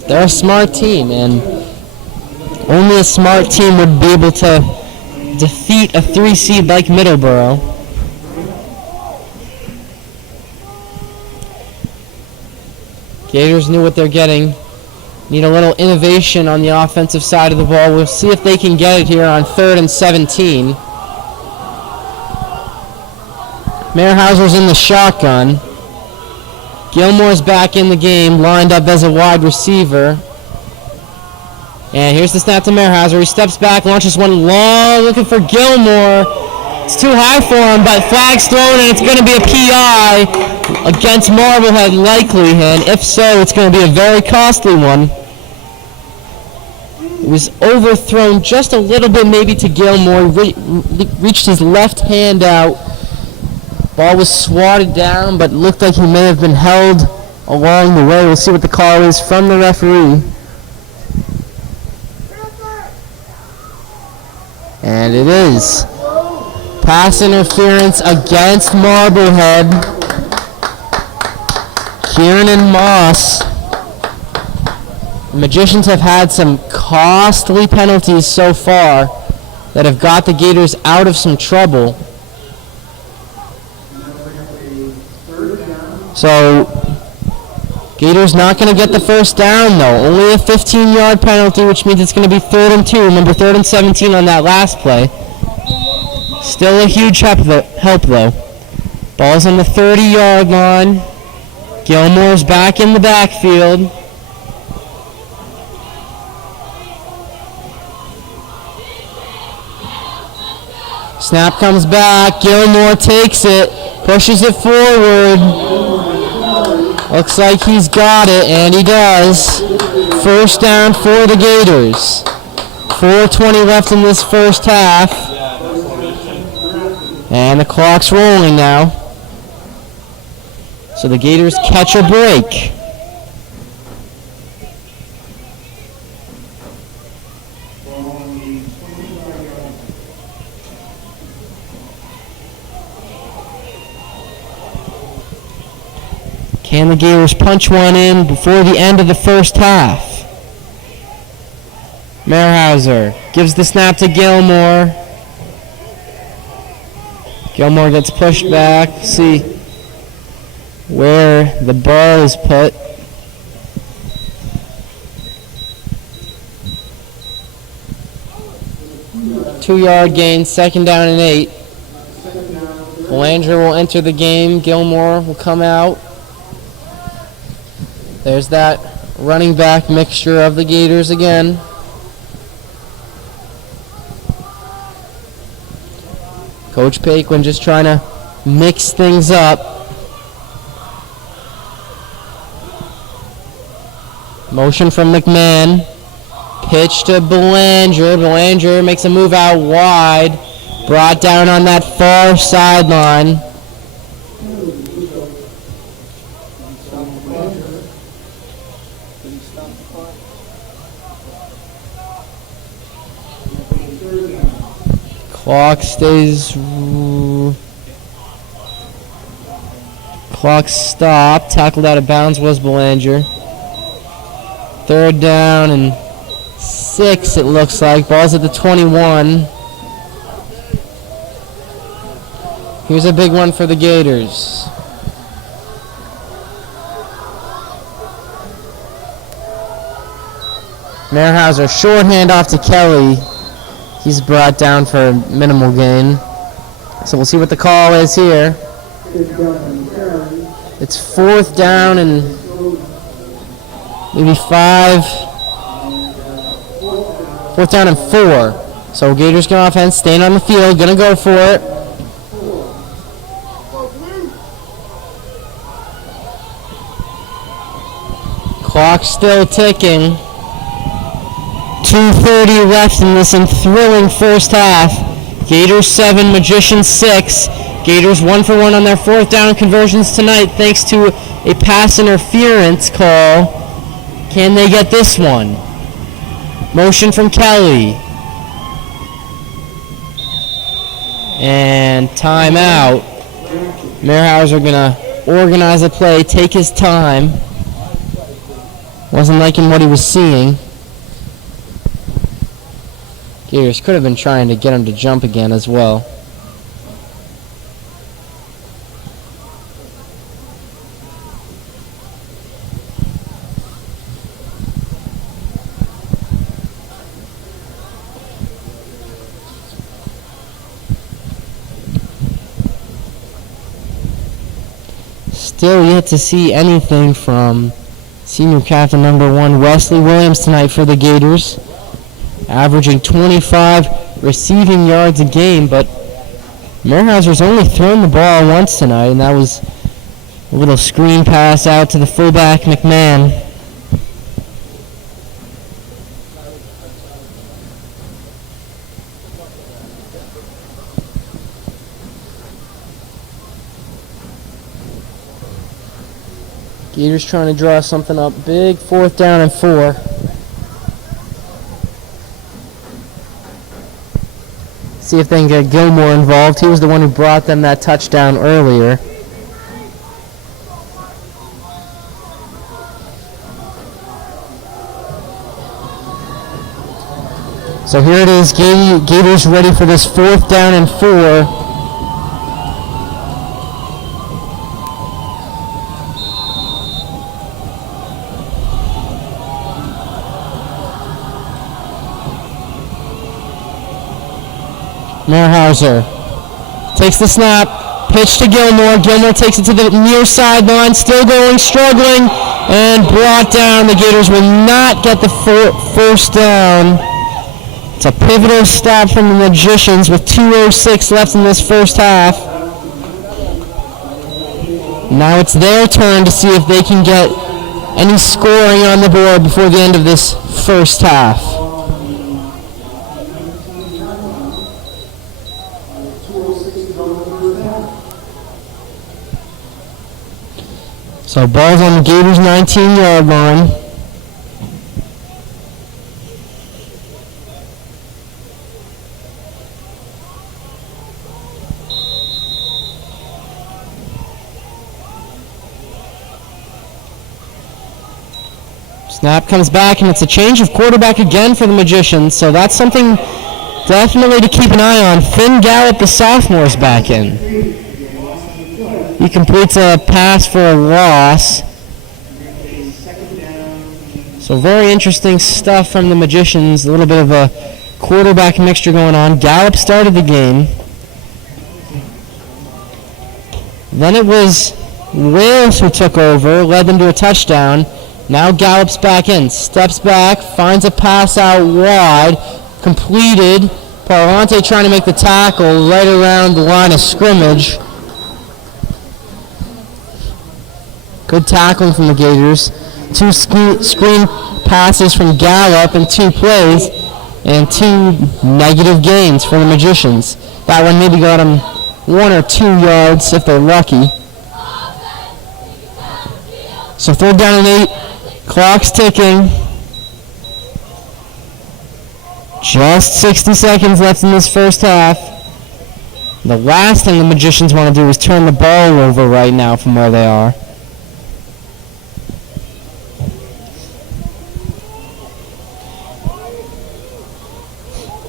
They're a smart team, and only a smart team would be able to defeat a 3 seed like Middleborough. Gators knew what they're getting. Need a little innovation on the offensive side of the ball. We'll see if they can get it here on 3rd and 17. Merhauser's in the shotgun. Gilmore's back in the game, lined up as a wide receiver. And here's the snap to Merhauser. He steps back, launches one long, looking for Gilmore. It's too high for him, but flag's thrown, and it's going to be a PI against Marblehead, likely. And if so, it's going to be a very costly one. It was overthrown just a little bit, maybe to Gilmore. Reached his left hand out. Ball was swatted down, but looked like he may have been held along the way. We'll see what the call is from the referee. And it is pass interference against Marblehead. Kieran and Moss. The Magicians have had some costly penalties so far that have got the Gators out of some trouble. So, Gators not going to get the first down, though. Only a 15-yard penalty, which means it's going to be 3rd and 2. Remember, 3rd and 17 on that last play. Still a huge help, though. Ball's on the 30-yard line. Gilmore's back in the backfield. Snap comes back. Gilmore takes it. Pushes it forward. Looks like he's got it, and he does. First down for the Gators. 4:20 left in this first half. And the clock's rolling now. So the Gators catch a break. Can the Gators punch one in before the end of the first half? Merhauser gives the snap to Gilmore. Gilmore gets pushed back. See where the ball is put. Two-yard gain, 2nd down and 8. Belanger will enter the game. Gilmore will come out. There's that running back mixture of the Gators again. Coach Paquin just trying to mix things up. Motion from McMahon. Pitch to Belanger. Belanger makes a move out wide. Brought down on that far sideline. Clock stays. Clock stopped. Tackled out of bounds was Belanger. 3rd down and 6, it looks like. Ball's at the 21. Here's a big one for the Gators. Merhauser, short handoff to Kelly. He's brought down for a minimal gain. So we'll see what the call is here. It's 4th down and maybe 5. 4th down and 4. So Gators get offense, staying on the field, gonna go for it. Clock still ticking. 2:30 left in this thrilling first half. Gators 7, Magicians 6. Gators 1 for 1 on their 4th down conversions tonight thanks to a pass interference call. Can they get this one? Motion from Kelly. And timeout. Merhauser gonna organize a play, take his time. Wasn't liking what he was seeing. Gators could have been trying to get him to jump again as well. Still yet to see anything from senior captain number 1, Wesley Williams, tonight for the Gators. Averaging 25 receiving yards a game, but Merhauser's only thrown the ball once tonight, and that was a little screen pass out to the fullback, McMahon. Gators trying to draw something up big. 4th down and 4. See if they can get Gilmore involved. He was the one who brought them that touchdown earlier. So here it is, Gators ready for this 4th down and 4. Merhauser takes the snap, pitch to Gilmore. Gilmore takes it to the near sideline, still going, struggling, and brought down. The Gators will not get the first down. It's a pivotal stop from the Magicians with 2:06 left in this first half. Now it's their turn to see if they can get any scoring on the board before the end of this first half. So ball's on the Gators' 19-yard line. Snap comes back, and it's a change of quarterback again for the Magicians, so that's something definitely to keep an eye on. Finn Gallup, the sophomore, is back in. He completes a pass for a loss. So very interesting stuff from the Magicians. A little bit of a quarterback mixture going on. Gallup started the game. Then it was Wales who took over, led them to a touchdown. Now Gallup's back in. Steps back, finds a pass out wide. Completed. Parlante trying to make the tackle right around the line of scrimmage. Good tackling from the Gators. 2 screen passes from Gallup in 2 plays, and 2 negative gains for the Magicians. That one maybe got them 1 or 2 yards if they're lucky. So 3rd down and 8. Clock's ticking. Just 60 seconds left in this first half. The last thing the Magicians want to do is turn the ball over right now from where they are.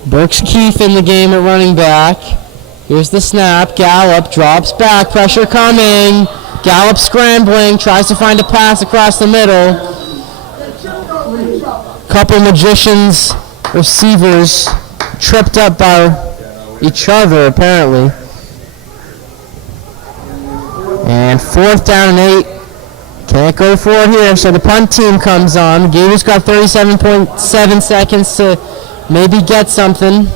Burks Keefe in the game at running back. Here's the snap. Gallup drops back. Pressure coming. Gallup scrambling. Tries to find a pass across the middle. Couple Magicians receivers tripped up by each other apparently. And 4th down and 8. Can't go for it here, so the punt team comes on. The Gators got 37.7 seconds to maybe get something.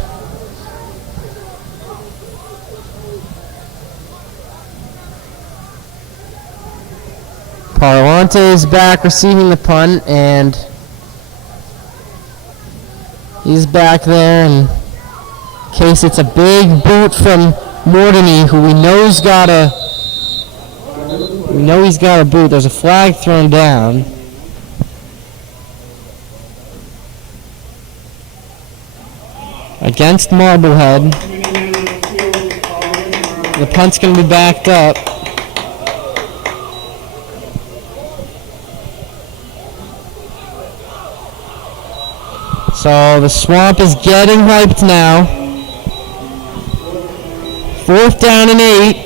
Parlante is back receiving the punt, and he's back there in case it's a big boot from Mortony, who we know's got a he's got a boot. There's a flag thrown down. Against Marblehead. The punt's going to be backed up. So the Swamp is getting hyped now. 4th down and 8.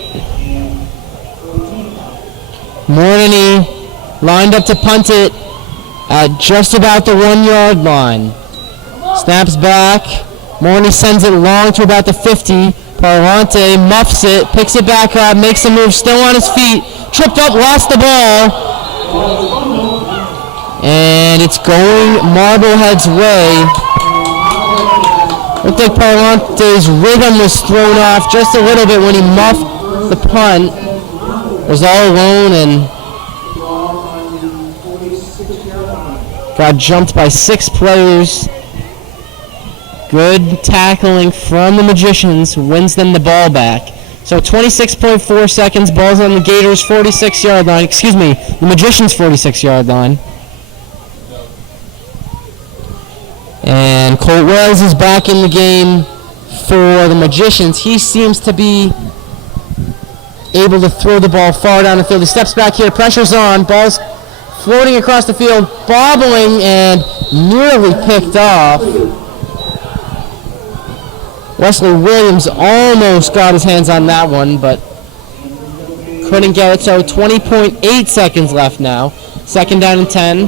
Mortony lined up to punt it at just about the 1-yard line. Snaps back. Mortony sends it long to about the 50. Parlante muffs it, picks it back up, makes a move, still on his feet. tripped up, lost the ball. And it's going Marblehead's way. Looked like Parlante's rhythm was thrown off just a little bit when he muffed the punt. Was all alone and got jumped by 6 players. Good tackling from the Magicians, wins them the ball back. So 26.4 seconds, ball's on the Gators' 46-yard line. Excuse me, the Magicians' 46-yard line. And Colt Wales is back in the game for the Magicians. He seems to be able to throw the ball far down the field. He steps back here, pressure's on, ball's floating across the field, bobbling and nearly picked off. Wesley Williams almost got his hands on that one, but couldn't get it. So 20.8 seconds left now. 2nd down and 10.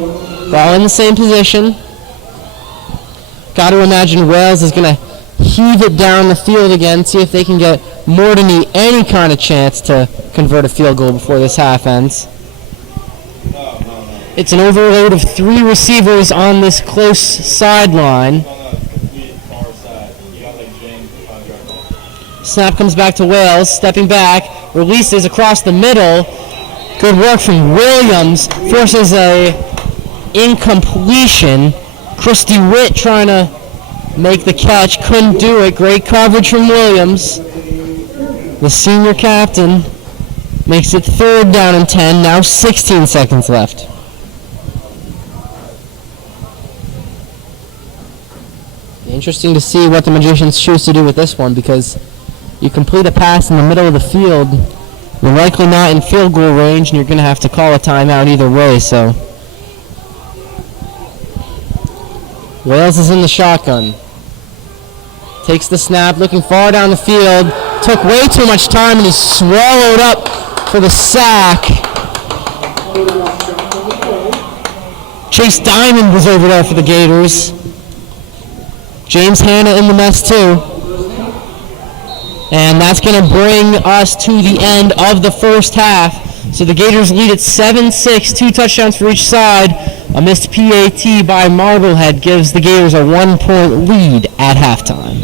Ball in the same position. Got to imagine Wales is going to heave it down the field again, see if they can get Mortony any kind of chance to convert a field goal before this half ends. It's an overload of 3 receivers on this close sideline. Snap comes back to Wales, stepping back, releases across the middle. Good work from Williams, forces a incompletion. Christy Witt trying to make the catch, couldn't do it. Great coverage from Williams. The senior captain makes it 3rd down and 10, now 16 seconds left. Interesting to see what the Magicians choose to do with this one, because you complete a pass in the middle of the field, you're likely not in field goal range, and you're going to have to call a timeout either way. So Wales is in the shotgun. Takes the snap, looking far down the field. Took way too much time, and he's swallowed up for the sack. Chase Diamond was over there for the Gators. James Hanna in the mess too. And that's going to bring us to the end of the first half. So the Gators lead at 7-6, 2 touchdowns for each side. A missed PAT by Marblehead gives the Gators a 1-point lead at halftime.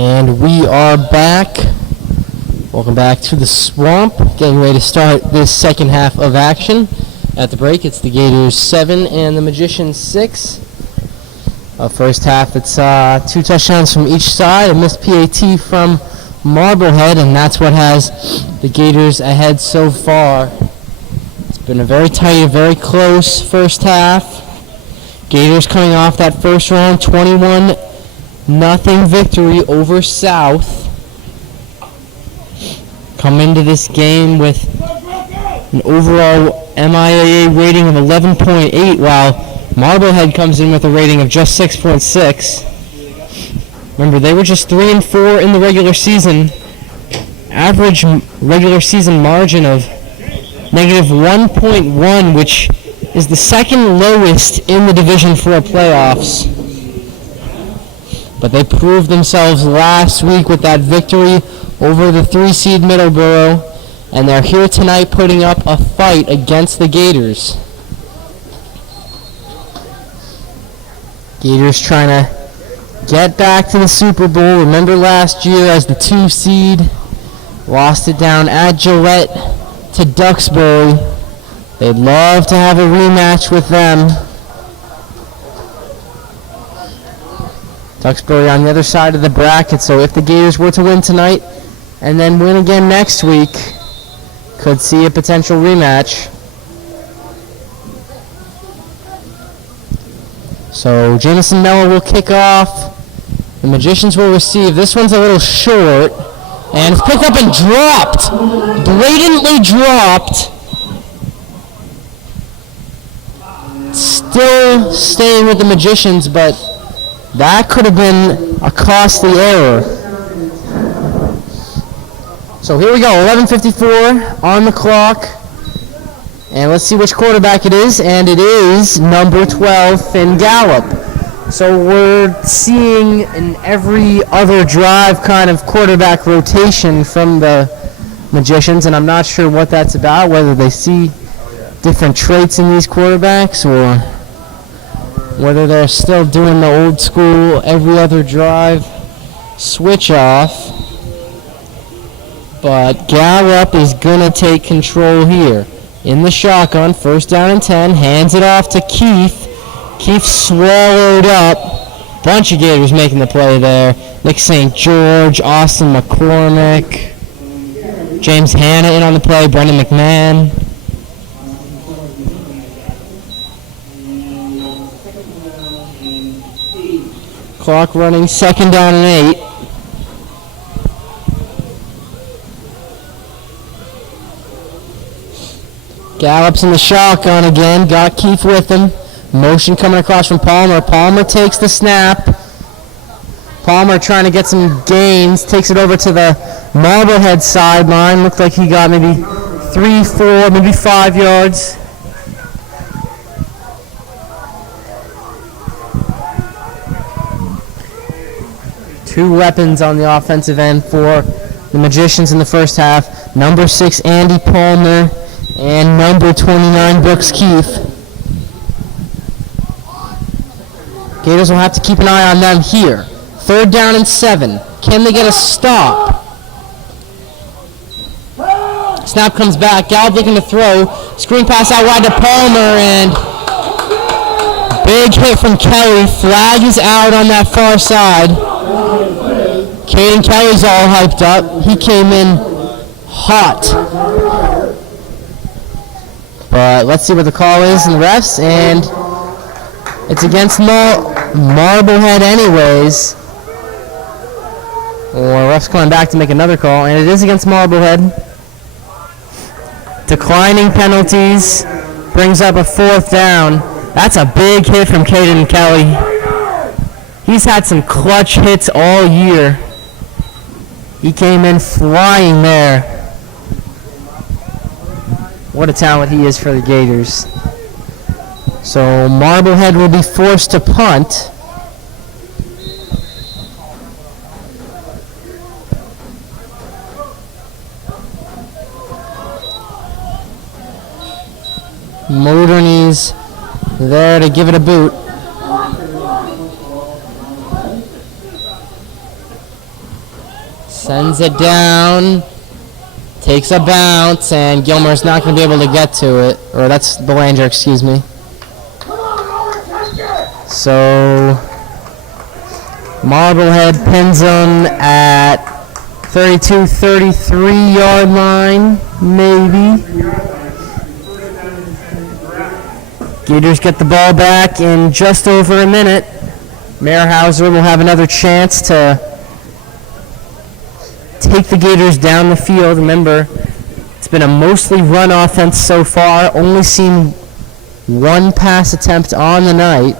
And we are back. Welcome back to the Swamp. Getting ready to start this second half of action. At the break, it's the Gators 7 and the Magicians 6. First half, it's 2 touchdowns from each side, a missed PAT from Marblehead, and that's what has the Gators ahead so far. It's been a very tight, very close first half. Gators coming off that first round 21-0 victory over South. Come into this game with an overall MIAA rating of 11.8, while Marblehead comes in with a rating of just 6.6. Remember, they were just 3-4 in the regular season. Average regular season margin of -1.1, which is the second lowest in the Division IV playoffs. But they proved themselves last week with that victory over the 3-seed Middleborough, and they're here tonight putting up a fight against the Gators. Gators trying to get back to the Super Bowl. Remember last year as the 2-seed, lost it down at Gillette to Duxbury. They'd love to have a rematch with them. Duxbury on the other side of the bracket, so if the Gators were to win tonight and then win again next week, could see a potential rematch. So Jameson Mello will kick off. The Magicians will receive. This one's a little short, and it's picked up and dropped. Blatantly dropped. Still staying with the Magicians, but that could have been a costly error. So here we go, 11:54 on the clock. And let's see which quarterback it is, and it is number 12, Finn Gallup. So we're seeing in every other drive kind of quarterback rotation from the Magicians, and I'm not sure what that's about, whether they see different traits in these quarterbacks or whether they're still doing the old school every other drive switch off. But Gallup is going to take control here. In the shotgun, first down and 10, hands it off to Keith. Keith swallowed up. Bunch of Gators making the play there. Nick St. George, Austin McCormick, James Hanna in on the play, Brendan McMahon. Clock running, second down and 8. Gallup's in the shotgun again, got Keith with him. Motion coming across from Palmer. Palmer takes the snap. Palmer trying to get some gains, takes it over to the Marblehead sideline. Looked like he got maybe 3, 4, maybe 5 yards. Two weapons on the offensive end for the Magicians in the first half. Number 6, Andy Palmer, and number 29, Brooks Keith. Gators will have to keep an eye on them here. Third down and 7. Can they get a stop? Snap comes back. Gallup looking to throw. Screen pass out wide to Palmer, and big hit from Kelly. Flag is out on that far side. Caden Kelly's all hyped up. He came in hot. But let's see what the call is in the refs, and it's against Marblehead anyways. Or refs coming back to make another call, and it is against Marblehead. Declining penalties brings up a fourth down. That's a big hit from Caden Kelly. He's had some clutch hits all year. He came in flying there. What a talent he is for the Gators. So Marblehead will be forced to punt. Moderny's there to give it a boot. Sends it down. Takes a bounce, and Gilmore's not going to be able to get to it. Or that's Belanger, excuse me. So Marblehead pins them at 32-33 yard line, maybe. Gators get the ball back in just over a minute. Meyerhauser will have another chance to take the Gators down the field. Remember, it's been a mostly run offense so far. Only seen one pass attempt on the night.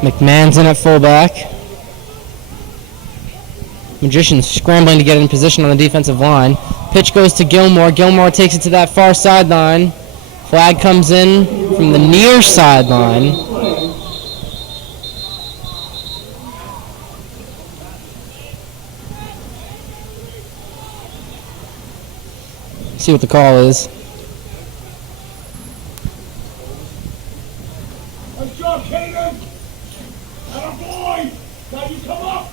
McMahon's in at fullback. Magician's scrambling to get in position on the defensive line. Pitch goes to Gilmore. Gilmore takes it to that far sideline. Flag comes in from the near sideline. See what the call is. Nice job, Kagan! Atta boy! Now you come up!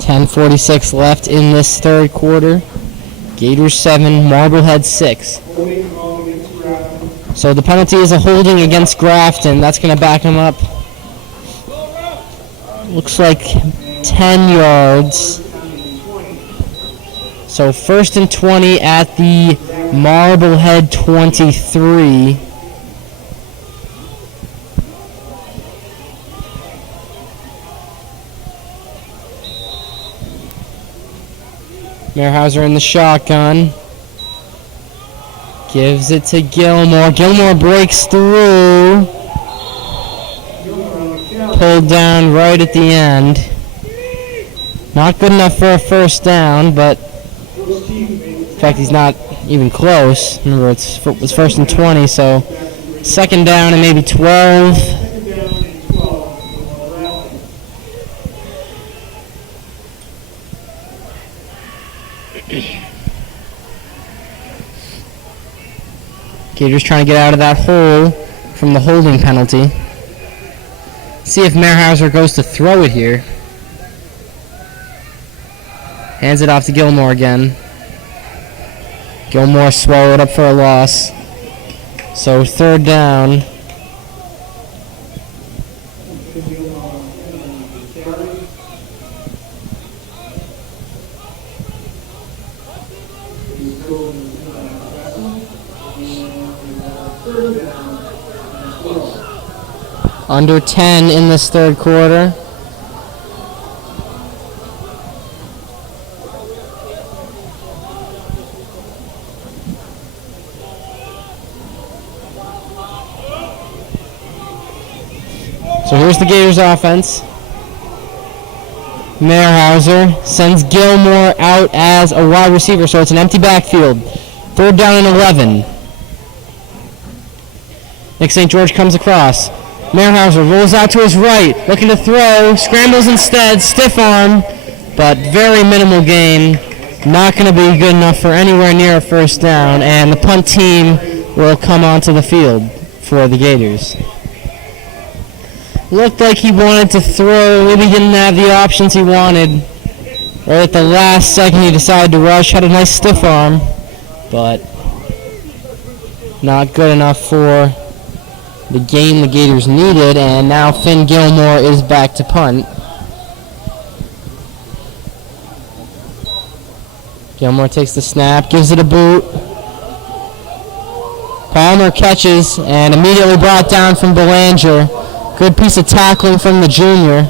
.10:46 left in this third quarter. Gators 7, Marblehead 6. So the penalty is a holding against Grafton. That's going to back him up. Looks like 10 yards. So 1st and 20 at the Marblehead 23. Meyerhauser in the shotgun. Gives it to Gilmore. Gilmore breaks through. Pulled down right at the end. Not good enough for a first down, but in fact he's not even close. Remember, it was 1st and 20, so 2nd down and maybe 12. Gators trying to get out of that hole from the holding penalty. See if Meyerhauser goes to throw it here. Hands it off to Gilmore again. Gilmore swallowed up for a loss. So 3rd down. Under 10 in this third quarter. So here's the Gators offense. Meyerhauser sends Gilmore out as a wide receiver, so it's an empty backfield. 3rd down and 11. Nick St. George comes across. Meyerhauser rolls out to his right, looking to throw, scrambles instead, stiff arm, but very minimal gain. Not going to be good enough for anywhere near a first down, and the punt team will come onto the field for the Gators. Looked like he wanted to throw, maybe didn't have the options he wanted. Right at the last second he decided to rush, had a nice stiff arm, but not good enough for the game the Gators needed, and now Finn Gilmore is back to punt. Gilmore takes the snap, gives it a boot. Palmer catches and immediately brought down from Belanger. Good piece of tackling from the junior.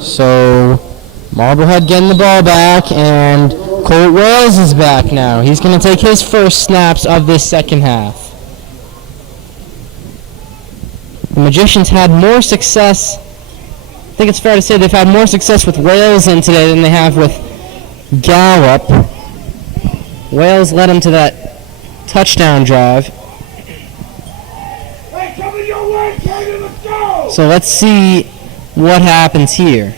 So Marblehead getting the ball back, and Colt Wales is back now. He's going to take his first snaps of this second half. The Magicians had more success think it's fair to say they've had more success with Wales in today than they have with Gallup. Wales led them to that touchdown drive. Hey, coming your way, Caden, let's go! So let's see what happens here.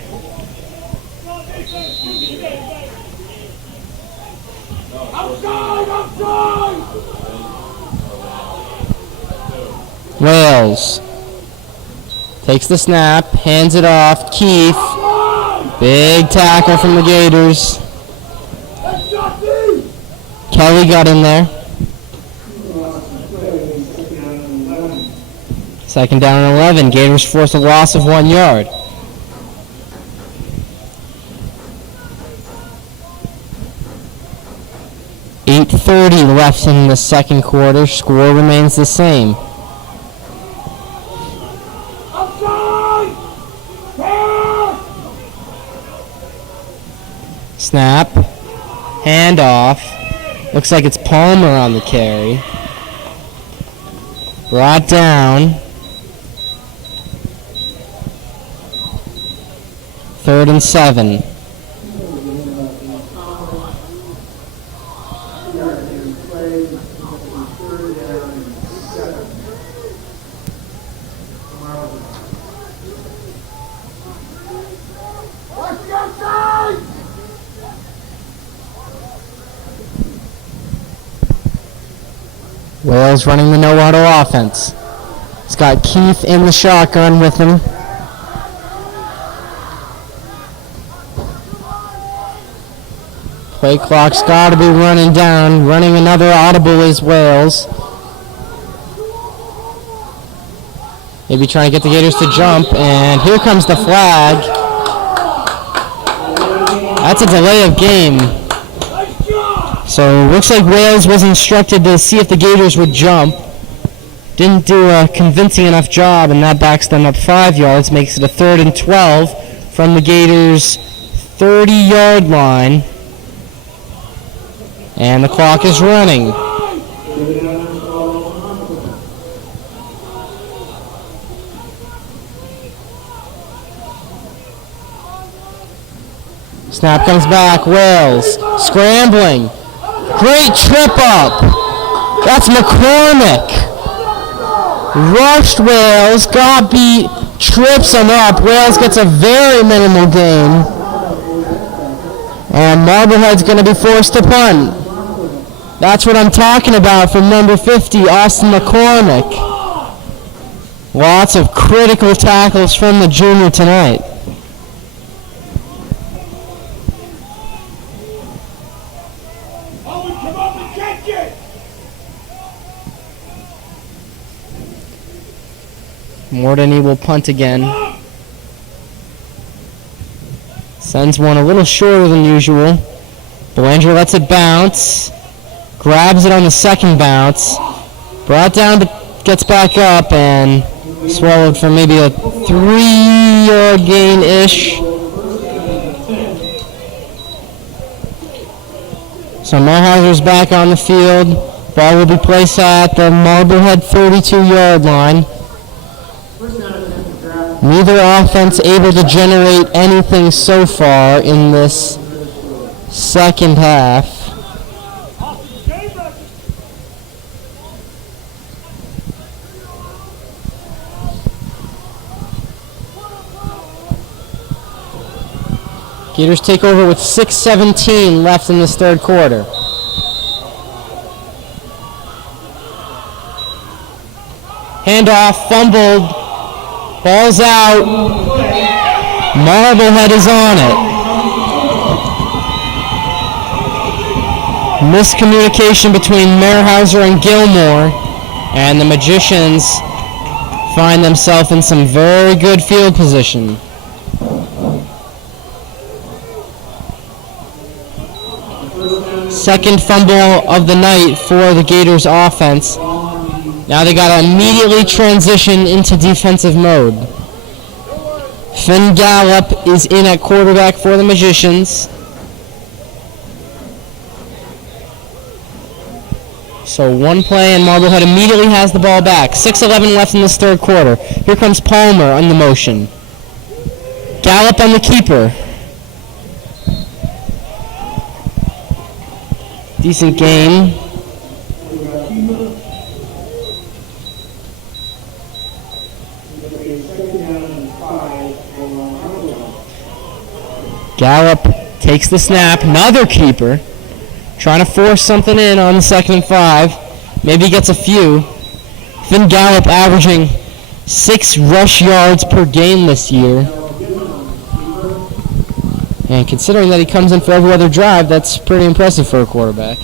Outside! Wales takes the snap, hands it off. Keith, big tackle from the Gators. Kelly got in there. Second down and 11. Gators force a loss of 1 yard. .30 left in the second quarter. Score remains the same. Snap. Hand off. Looks like it's Palmer on the carry. Brought down. 3rd and 7. Wales running the no-auto offense. He's got Keith in the shotgun with him. Play clock's got to be running down. Running another audible is Wales. Maybe trying to get the Gators to jump, and here comes the flag. That's a delay of game. So it looks like Wales was instructed to see if the Gators would jump. Didn't do a convincing enough job, and that backs them up 5 yards, makes it a 3rd and 12 from the Gators' 30-yard line. And the clock is running. Snap comes back, Wales scrambling. Great trip up. That's McCormick. Rushed Wales, got beat, trips him up. Wales gets a very minimal gain. And Marblehead's going to be forced to punt. That's what I'm talking about from number 50, Austin McCormick. Lots of critical tackles from the junior tonight. Mortony will punt again. Sends one a little shorter than usual. Belanger lets it bounce. Grabs it on the second bounce. Brought down but gets back up and swallowed for maybe a 3-yard gain-ish. So Mulhauser's back on the field. Ball will be placed at the Marblehead 32-yard line. Neither offense able to generate anything so far in this second half. Gators take over with 6:17 left in this third quarter. Handoff, fumbled. Ball's out. Marblehead is on it. Miscommunication between Merhauser and Gilmore, and the Magicians find themselves in some very good field position. Second fumble of the night for the Gators offense. Now they got to immediately transition into defensive mode. Finn Gallup is in at quarterback for the Magicians. So one play and Marblehead immediately has the ball back. 6:11 left in this third quarter. Here comes Palmer on the motion. Gallup on the keeper. Decent game. Gallup takes the snap. Another keeper. Trying to force something in on the 2nd and 5. Maybe he gets a few. Finn Gallup averaging 6 rush yards per game this year. And considering that he comes in for every other drive, that's pretty impressive for a quarterback.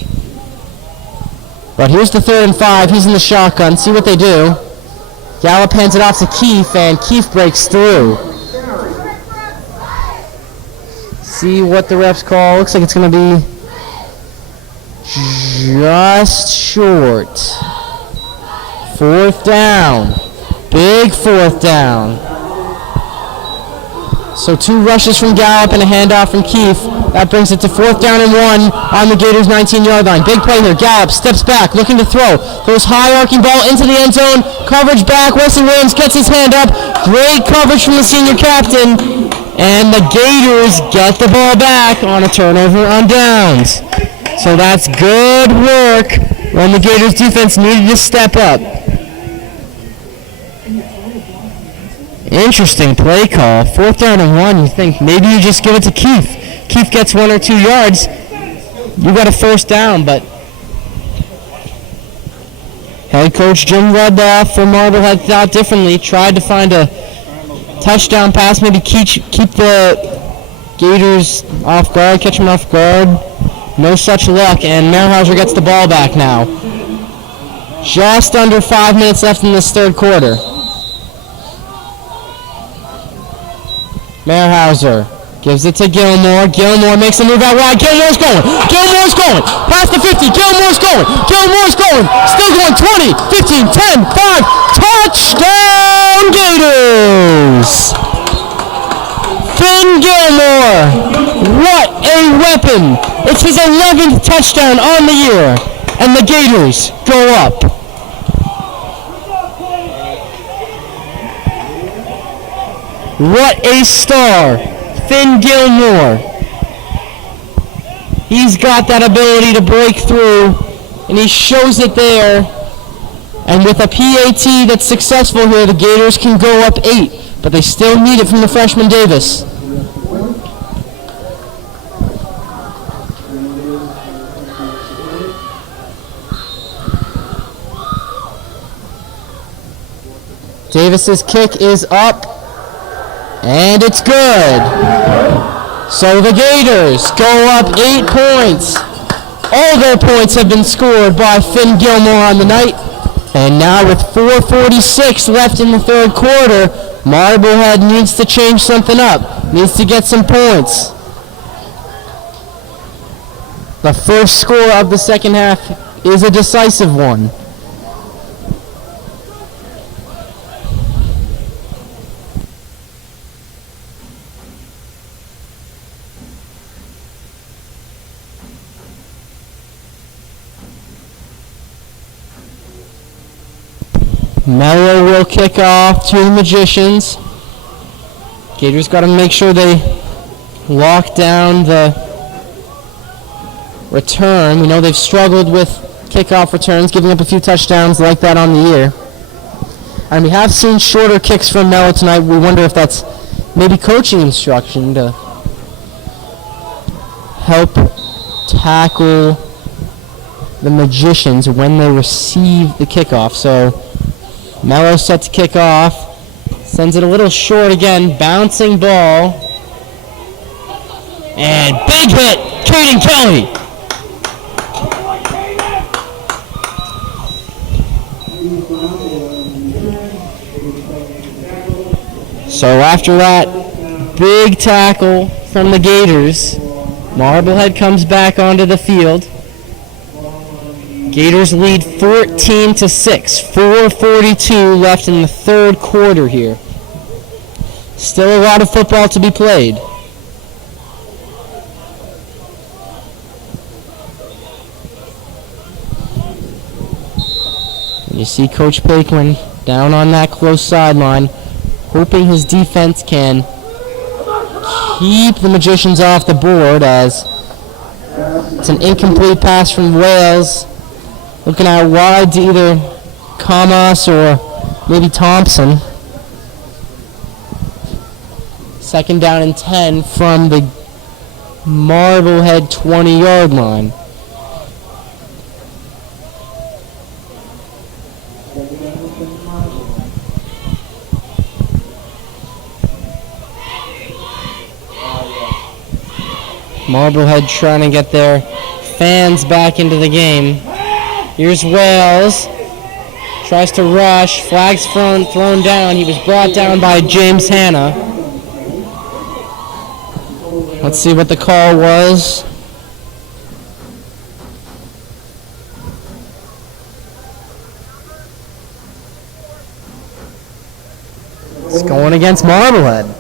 But here's the 3rd and 5. He's in the shotgun. See what they do. Gallup hands it off to Keefe, and Keefe breaks through. See what the refs call. Looks like it's going to be just short. 4th down. Big 4th down. So 2 rushes from Gallup and a handoff from Keefe. That brings it to 4th down and 1 on the Gators' 19-yard line. Big play here. Gallup steps back, looking to throw. Throws high arcing ball into the end zone. Coverage back. Wesley Williams gets his hand up. Great coverage from the senior captain. And the Gators get the ball back on a turnover on downs. So that's good work when the Gators defense needed to step up. Interesting play call. 4th down and 1. You think maybe you just give it to Keefe. Keefe gets 1 or 2 yards. You got a 1st down, but head coach Jim Rudolph for Marblehead thought differently. Tried to find a touchdown pass, maybe keep the Gators off guard, catch them off guard. No such luck, and Merhauser gets the ball back now. Just under 5 minutes left in this 3rd quarter. Merhauser gives it to Gilmore. Gilmore makes a move out wide. Gilmore's going. Gilmore's going. Past the 50. Gilmore's going. Gilmore's going. Still going. 20, 15, 10, 5. Touchdown Gators! Finn Gilmore. What a weapon. It's his 11th touchdown on the year. And the Gators go up. What a star, Finn Gilmore. He's got that ability to break through, and he shows it there. And with a PAT that's successful here, the Gators can go up 8, but they still need it from the freshman Davis. Davis's kick is up. And it's good. So the Gators go up 8 points. All their points have been scored by Finn Gilmore on the night. And now with 4:46 left in the 3rd quarter, Marblehead needs to change something up. Needs to get some points. The first score of the 2nd half is a decisive one. MIAA will kick off to the Magicians. Gators got to make sure they lock down the return. We know they've struggled with kickoff returns, giving up a few touchdowns like that on the year. And we have seen shorter kicks from MIAA tonight. We wonder if that's maybe coaching instruction to help tackle the Magicians when they receive the kickoff. So Mello set to kick off. Sends it a little short again. Bouncing ball. And big hit. Caden Kelly. So after that big tackle from the Gators, Marblehead comes back onto the field. Gators lead 14-6. 4:42 left in the 3rd quarter here. Still a lot of football to be played. And you see Coach Paquin down on that close sideline, hoping his defense can keep the Magicians off the board as it's an incomplete pass from Wales. Looking out wide to either Kamas or maybe Thompson. Second down and 10 from the Marblehead 20-yard line. Marblehead trying to get their fans back into the game. Here's Wales. Tries to rush. Flag's thrown down. He was brought down by James Hanna. Let's see what the call was. It's going against Marblehead.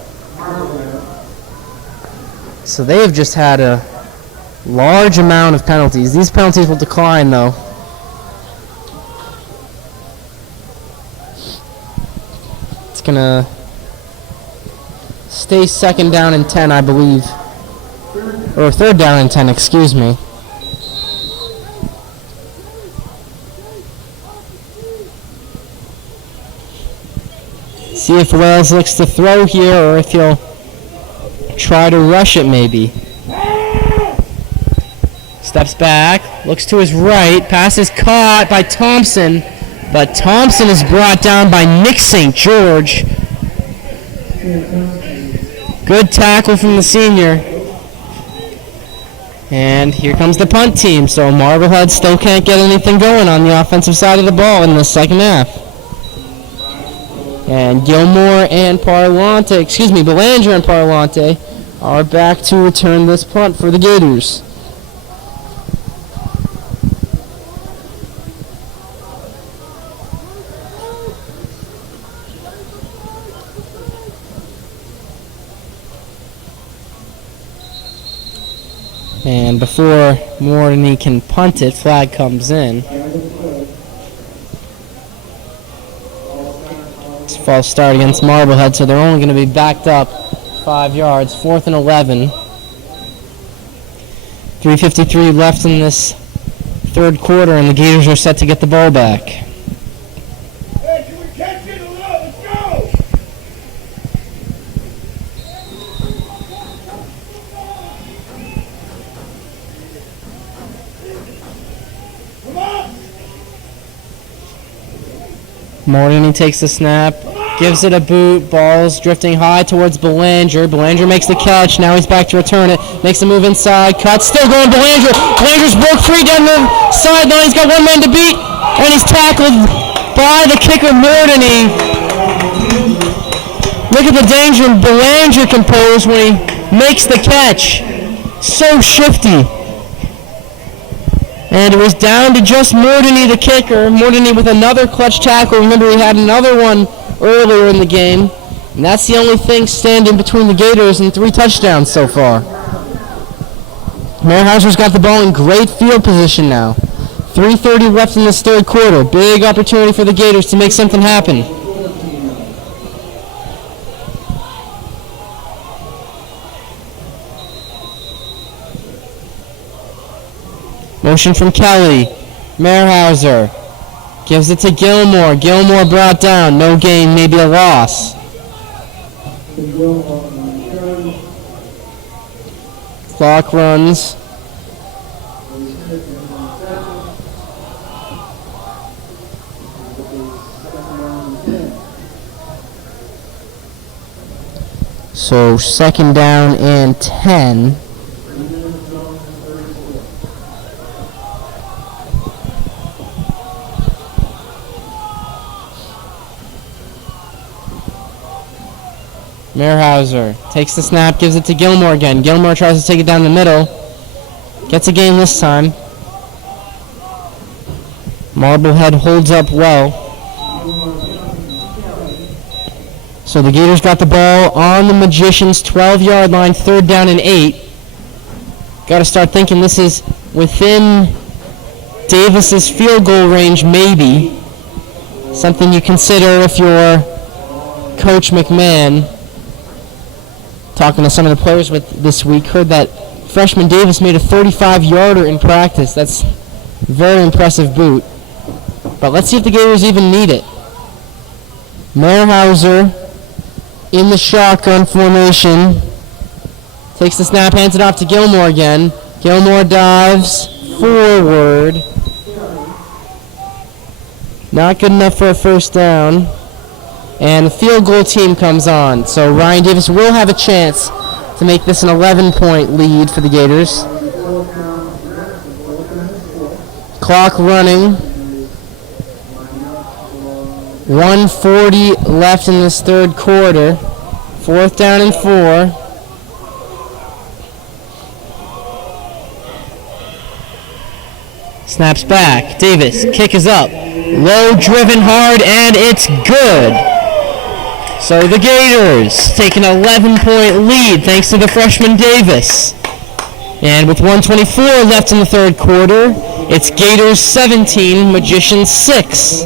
So they have just had a large amount of penalties. These penalties will decline, though. It's going to stay second down and 10, I believe. Or third down and 10, excuse me. See if Wales looks to throw here or if he'll try to rush it maybe. Steps back, looks to his right, pass is caught by Thompson, but Thompson is brought down by Nick St. George. Good tackle from the senior. And here comes the punt team, so Marblehead still can't get anything going on the offensive side of the ball in the second half. And Belanger and Parlante are back to return this punt for the Gators. And before Mortony can punt it, flag comes in. It's a false start against Marblehead, so they're only going to be backed up 5 yards. 4th and 11. 3:53 left in this third quarter, and the Gators are set to get the ball back. Hey, can we catch it a little? Let's go! Come on! Mortony takes the snap, gives it a boot, ball's drifting high towards Belanger. Belanger makes the catch, now he's back to return it, makes a move inside, cuts, still going Belanger. Belanger's broke free down the sideline, he's got one man to beat, and he's tackled by the kicker Mortony. Look at the danger Belanger can pose when he makes the catch. So shifty. And it was down to just Mortony, the kicker. Mortony with another clutch tackle. Remember, he had another one earlier in the game. And that's the only thing standing between the Gators and 3 touchdowns so far. Merhauser's got the ball in great field position now. 3:30 left in this third quarter. Big opportunity for the Gators to make something happen. Motion from Kelly. Merhauser gives it to Gilmore. Gilmore brought down. No gain, maybe a loss. Clock runs. So second down and 10. Merhauser takes the snap, gives it to Gilmore again. Gilmore tries to take it down the middle. Gets a gain this time. Marblehead holds up well. So the Gators got the ball on the Magicians' 12-yard line, 3rd down and 8. Got to start thinking this is within Davis's field goal range, maybe. Something you consider if you're Coach McMahon. talking to some of the players this week, heard that freshman Davis made a 35-yarder in practice. That's a very impressive boot. But let's see if the Gators even need it. Mehrhauser in the shotgun formation. Takes the snap, hands it off to Gilmore again. Gilmore dives forward. Not good enough for a first down. And the field goal team comes on. So Ryan Davis will have a chance to make this an 11-point lead for the Gators. Clock running. 1:40 left in this third quarter. 4th down and 4. Snaps back. Davis, kick is up. Low, driven hard, and it's good. So the Gators take an 11-point lead thanks to the freshman Davis. And with 1:24 left in the third quarter, it's Gators 17, Magicians 6.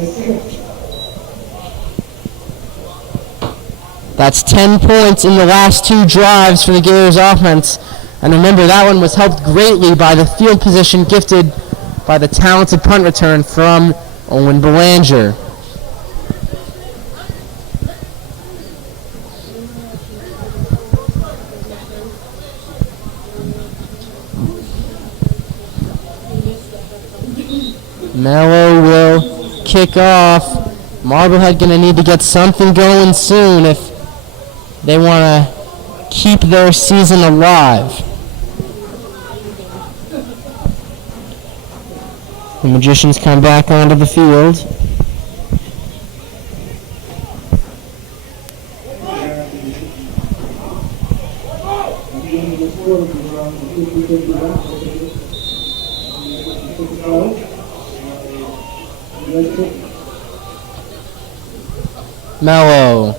That's 10 points in the last 2 drives for the Gators offense. And remember, that one was helped greatly by the field position gifted by the talented punt return from Owen Belanger. Mello will kick off. Marblehead going to need to get something going soon if they want to keep their season alive. The Magicians come back onto the field. Mello.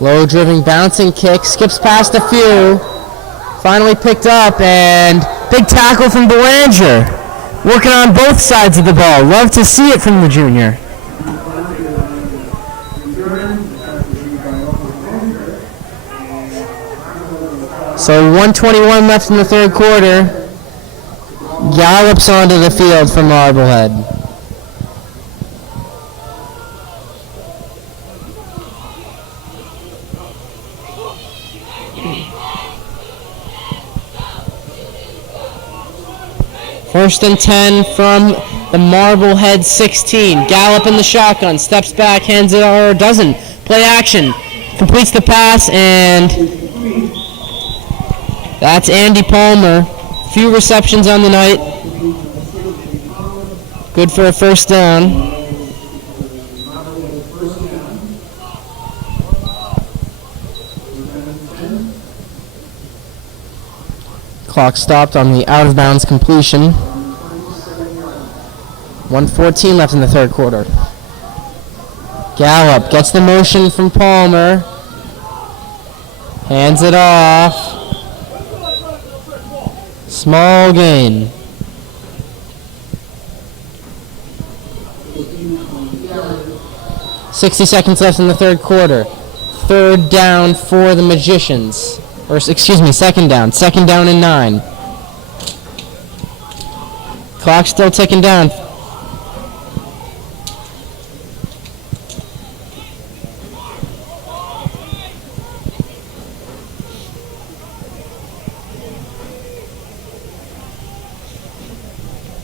Low driven bouncing kick. Skips past a few. Finally picked up, and big tackle from Belanger. Working on both sides of the ball. Love to see it from the junior. So 1:21 left in the third quarter. Gallops onto the field for Marblehead. First and 10 from the Marblehead 16. Gallop in the shotgun, steps back, hands it or doesn't. Play action, completes the pass, and that's Andy Palmer. Few receptions on the night. Good for a first down. Clock stopped on the out-of-bounds completion. 1:14 left in the third quarter. Gallup gets the motion from Palmer. Hands it off. Small gain. .60 seconds left in the third quarter. Third down for the Magicians. Or, excuse me, second down. Second down and 9. Clock still ticking down.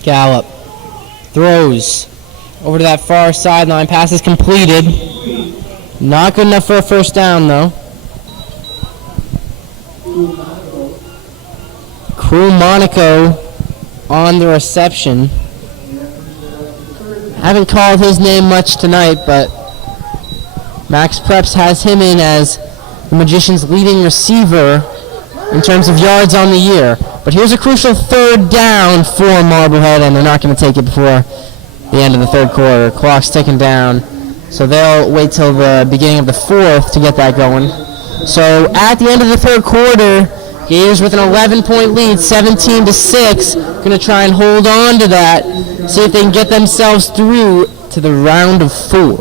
Gallup throws over to that far sideline. Pass is completed. Not good enough for a first down, though. Crew Monaco on the reception. Haven't called his name much tonight, but Max Preps has him in as the Magicians' leading receiver in terms of yards on the year. But here's a crucial third down for Marblehead, and they're not going to take it before the end of the third quarter. Clock's ticking down, so they'll wait till the beginning of the fourth to get that going. So at the end of the third quarter, Gators with an 11-point lead, 17-6. Going to try and hold on to that, see if they can get themselves through to the round of 4.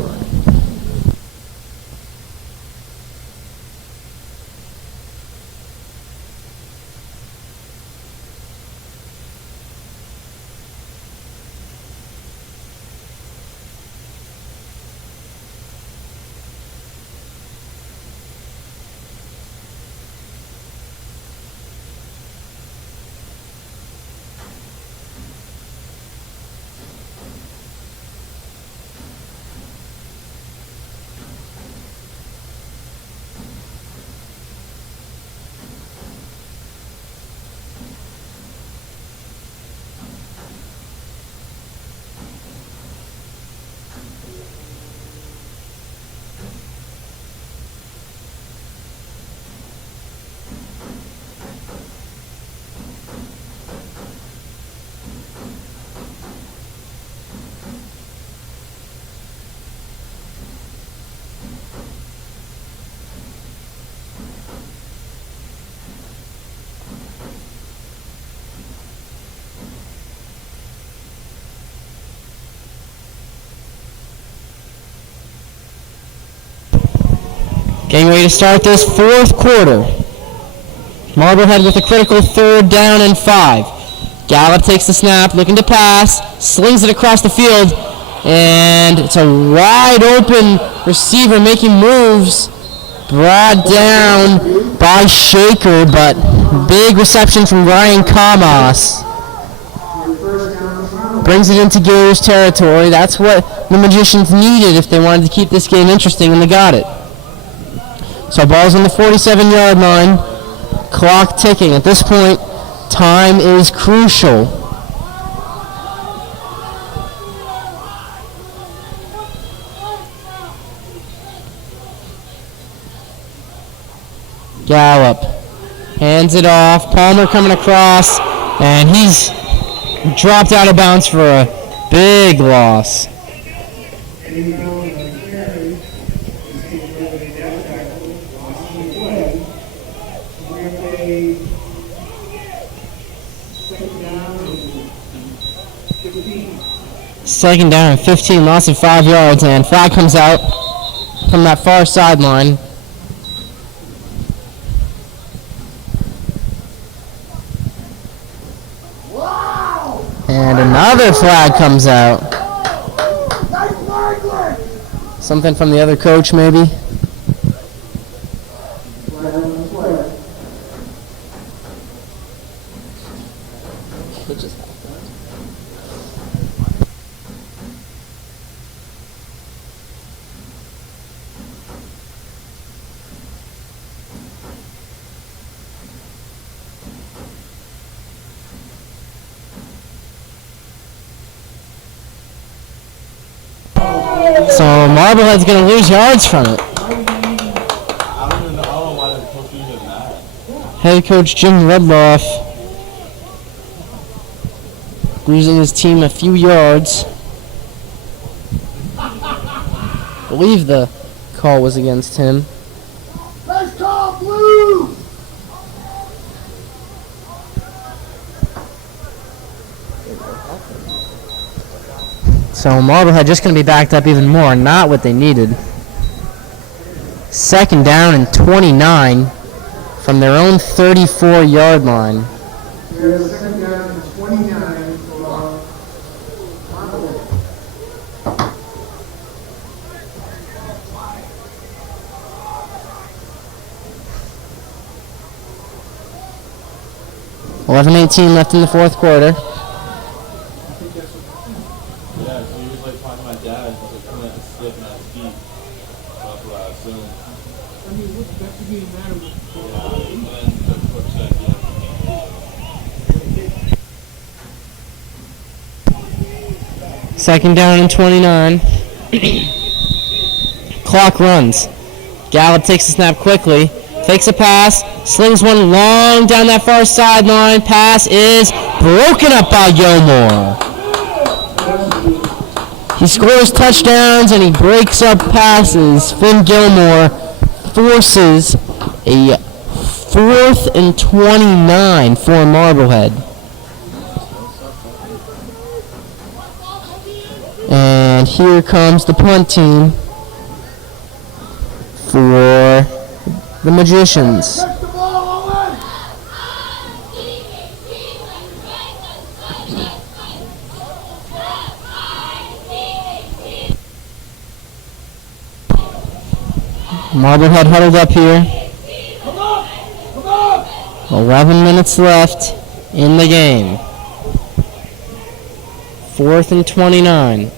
Getting ready to start this fourth quarter. Marblehead with a critical 3rd down and 5. Gallup takes the snap, looking to pass, slings it across the field, and it's a wide open receiver making moves. Brought down by Shaker, but big reception from Ryan Kamas. Brings it into Gators territory. That's what the Magicians needed if they wanted to keep this game interesting, and they got it. So ball's on the 47-yard line. Clock ticking. At this point, time is crucial. Gallup hands it off. Palmer coming across, and he's dropped out of bounds for a big loss. Second down and 15, loss of 5 yards, and flag comes out from that far sideline. And another flag comes out. Something from the other coach, maybe? So Marblehead's going to lose yards from it. Head coach Jim Redloff losing his team a few yards. I believe the call was against him. Nice call, Blue! So Marblehead just going to be backed up even more, not what they needed. Second down and 29 from their own 34-yard line. Second down and 29 for Marblehead. $11:18 left in the fourth quarter. Second down and 29. Clock runs. Gallup takes the snap quickly. Fakes a pass. Slings one long down that far sideline. Pass is broken up by Gilmore. He scores touchdowns and he breaks up passes. Finn Gilmore forces a 4th and 29 for Marblehead. And here comes the punt team for the Magicians. Marblehead huddled up here. 11 minutes left in the game. 4th and 29.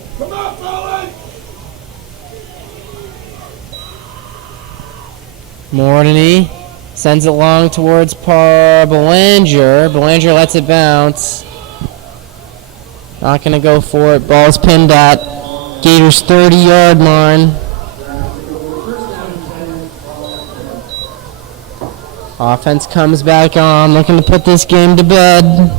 Mortony sends it long towards Belanger. Belanger lets it bounce. Not going to go for it. Ball's pinned at Gators' 30-yard line. Offense comes back on, looking to put this game to bed.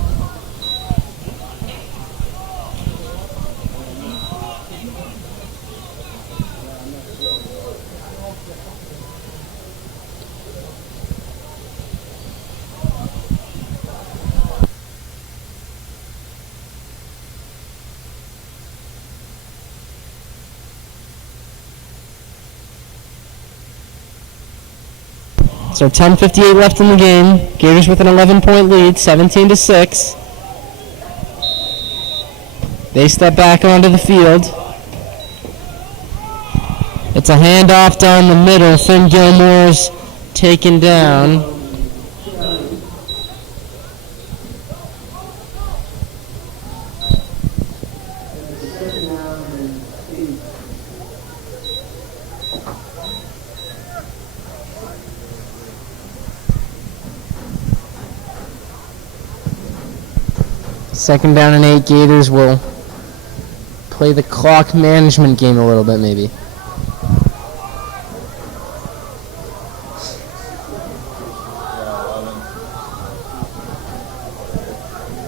So 10:58 left in the game. Gators with an 11-point lead, 17-6. They step back onto the field. It's a handoff down the middle. Finn Gilmore's taken down. Second down and 8. Gators will play the clock management game a little bit, maybe.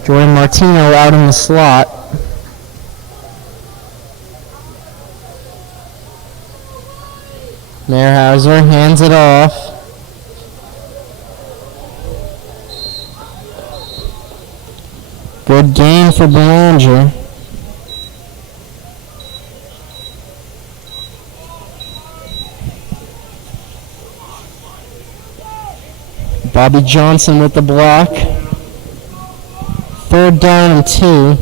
Jordan Martino out in the slot. Mehrhauser hands it off. Good game for Belanger. Bobby Johnson with the block. Third down and 2.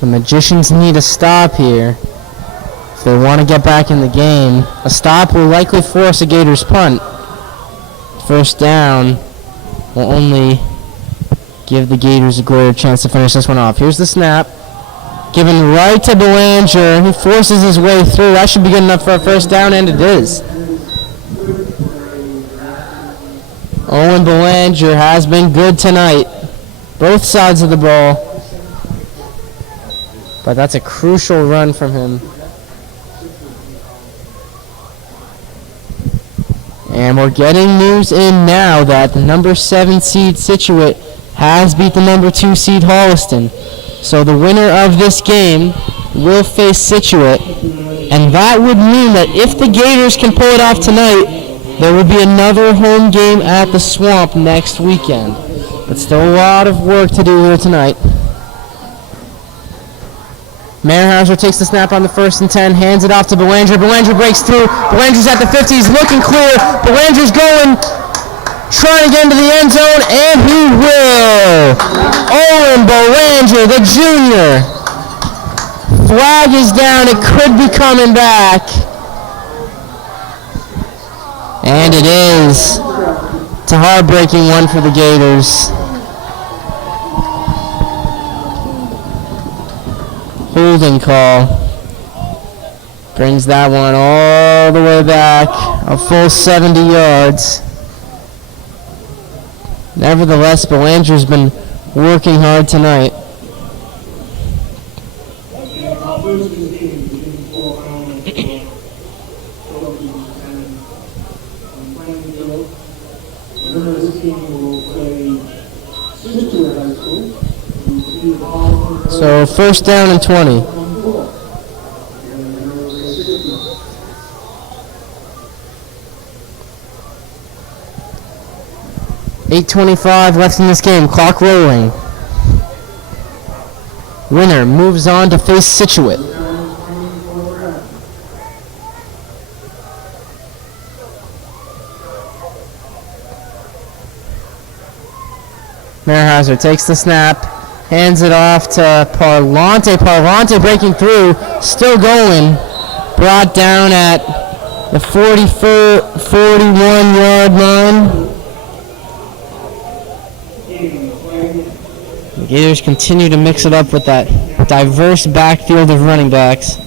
The Magicians need a stop here if they want to get back in the game. A stop will likely force a Gators punt. First down will only give the Gators a greater chance to finish this one off. Here's the snap. Given right to Belanger. He forces his way through. That should be good enough for a first down, and it is. Owen Belanger has been good tonight. Both sides of the ball. But that's a crucial run from him. And we're getting news in now that the number 7 seed Scituate has beat the number 2 seed Holliston. So the winner of this game will face Scituate. And that would mean that if the Gators can pull it off tonight, there will be another home game at the Swamp next weekend. But still a lot of work to do here tonight. Mehrhauser takes the snap on the 1st and 10, hands it off to Belanger. Belanger breaks through. Belanger's at the 50, he's looking clear. Belanger's going, trying to get into the end zone, and he will. Owen Belanger, the junior. Flag is down, it could be coming back. And it is. It's a heartbreaking one for the Gators. Holding call. Brings that one all the way back, a full 70 yards. Nevertheless, Belanger's been working hard tonight. So first down and 20. .8:25 left in this game. Clock rolling. Winner moves on to face Scituate. Mehrhauser takes the snap, hands it off to Parlante. Parlante breaking through, still going. Brought down at the 41-yard line. The Gators continue to mix it up with that diverse backfield of running backs.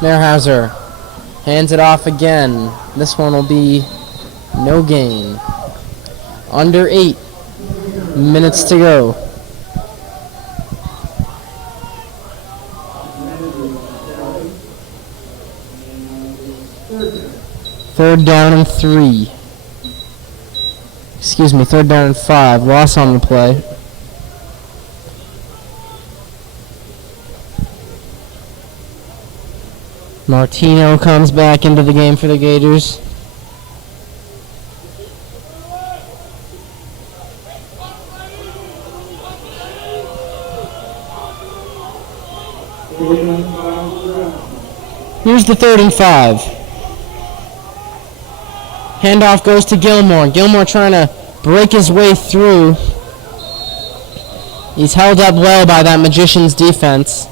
Mehrhauser hands it off again. This one will be no gain. Under 8 minutes to go. third down and 3. Excuse me, third down and 5. Loss on the play. Martino comes back into the game for the Gators. Here's the 3rd and 5. Handoff goes to Gilmore. Gilmore trying to break his way through. He's held up well by that Magician's defense.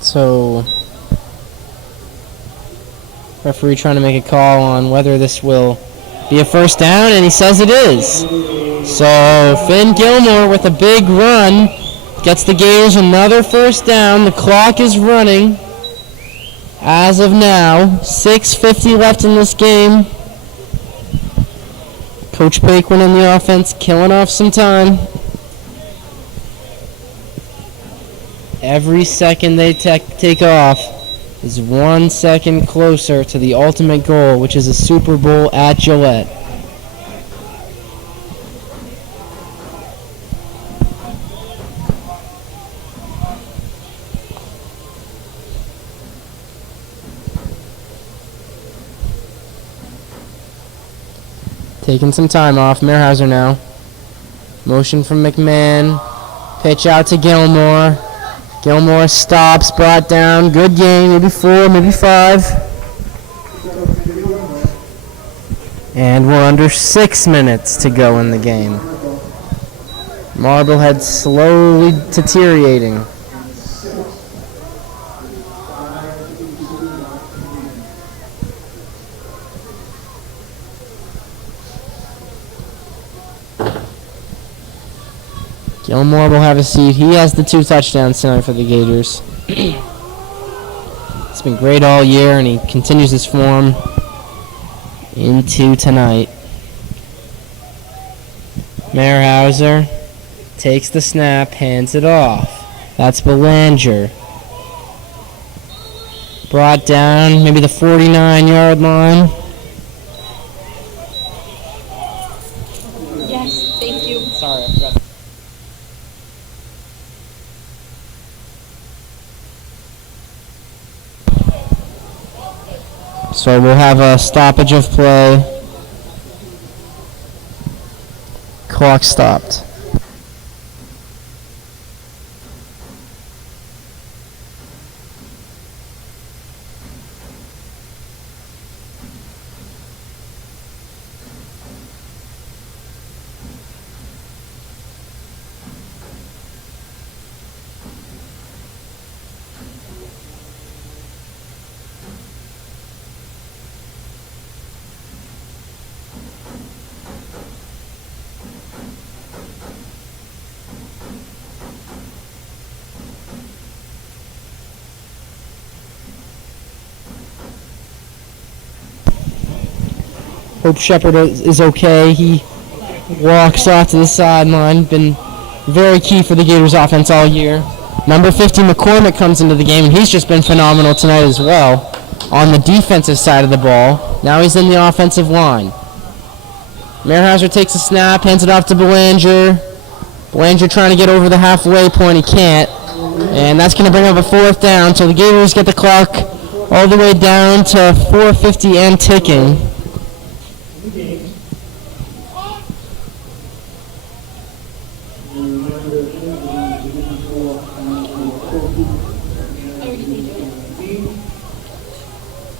So, referee trying to make a call on whether this will be a first down, and he says it is. So, Finn Gilmore with a big run gets the Gators another first down. The clock is running as of now. 6:50 left in this game. Coach Paquin in the offense killing off some time. Every second they take off is 1 second closer to the ultimate goal, which is a Super Bowl at Gillette. Taking some time off. Mehrhauser now. Motion from McMahon. Pitch out to Gilmore. Gilmore stops, brought down. Good game. Maybe 4, maybe 5. And we're under 6 minutes to go in the game. Marblehead slowly deteriorating. Gilmore will have a seat. He has the 2 touchdowns tonight for the Gators. It's been great all year, and he continues his form into tonight. Mehrhauser takes the snap, hands it off. That's Belanger. Brought down, maybe the 49-yard line. Yes, thank you. Sorry, I forgot. So we'll have a stoppage of play. Clock stopped. Hope Shepard is okay. He walks off to the sideline. Been very key for the Gators offense all year. Number 50, McCormick, comes into the game, and he's just been phenomenal tonight as well on the defensive side of the ball. Now he's in the offensive line. Mehrhauser takes a snap, hands it off to Belanger. Belanger trying to get over the halfway point. He can't. And that's going to bring up a 4th down. So the Gators get the clock all the way down to 4:50 and ticking.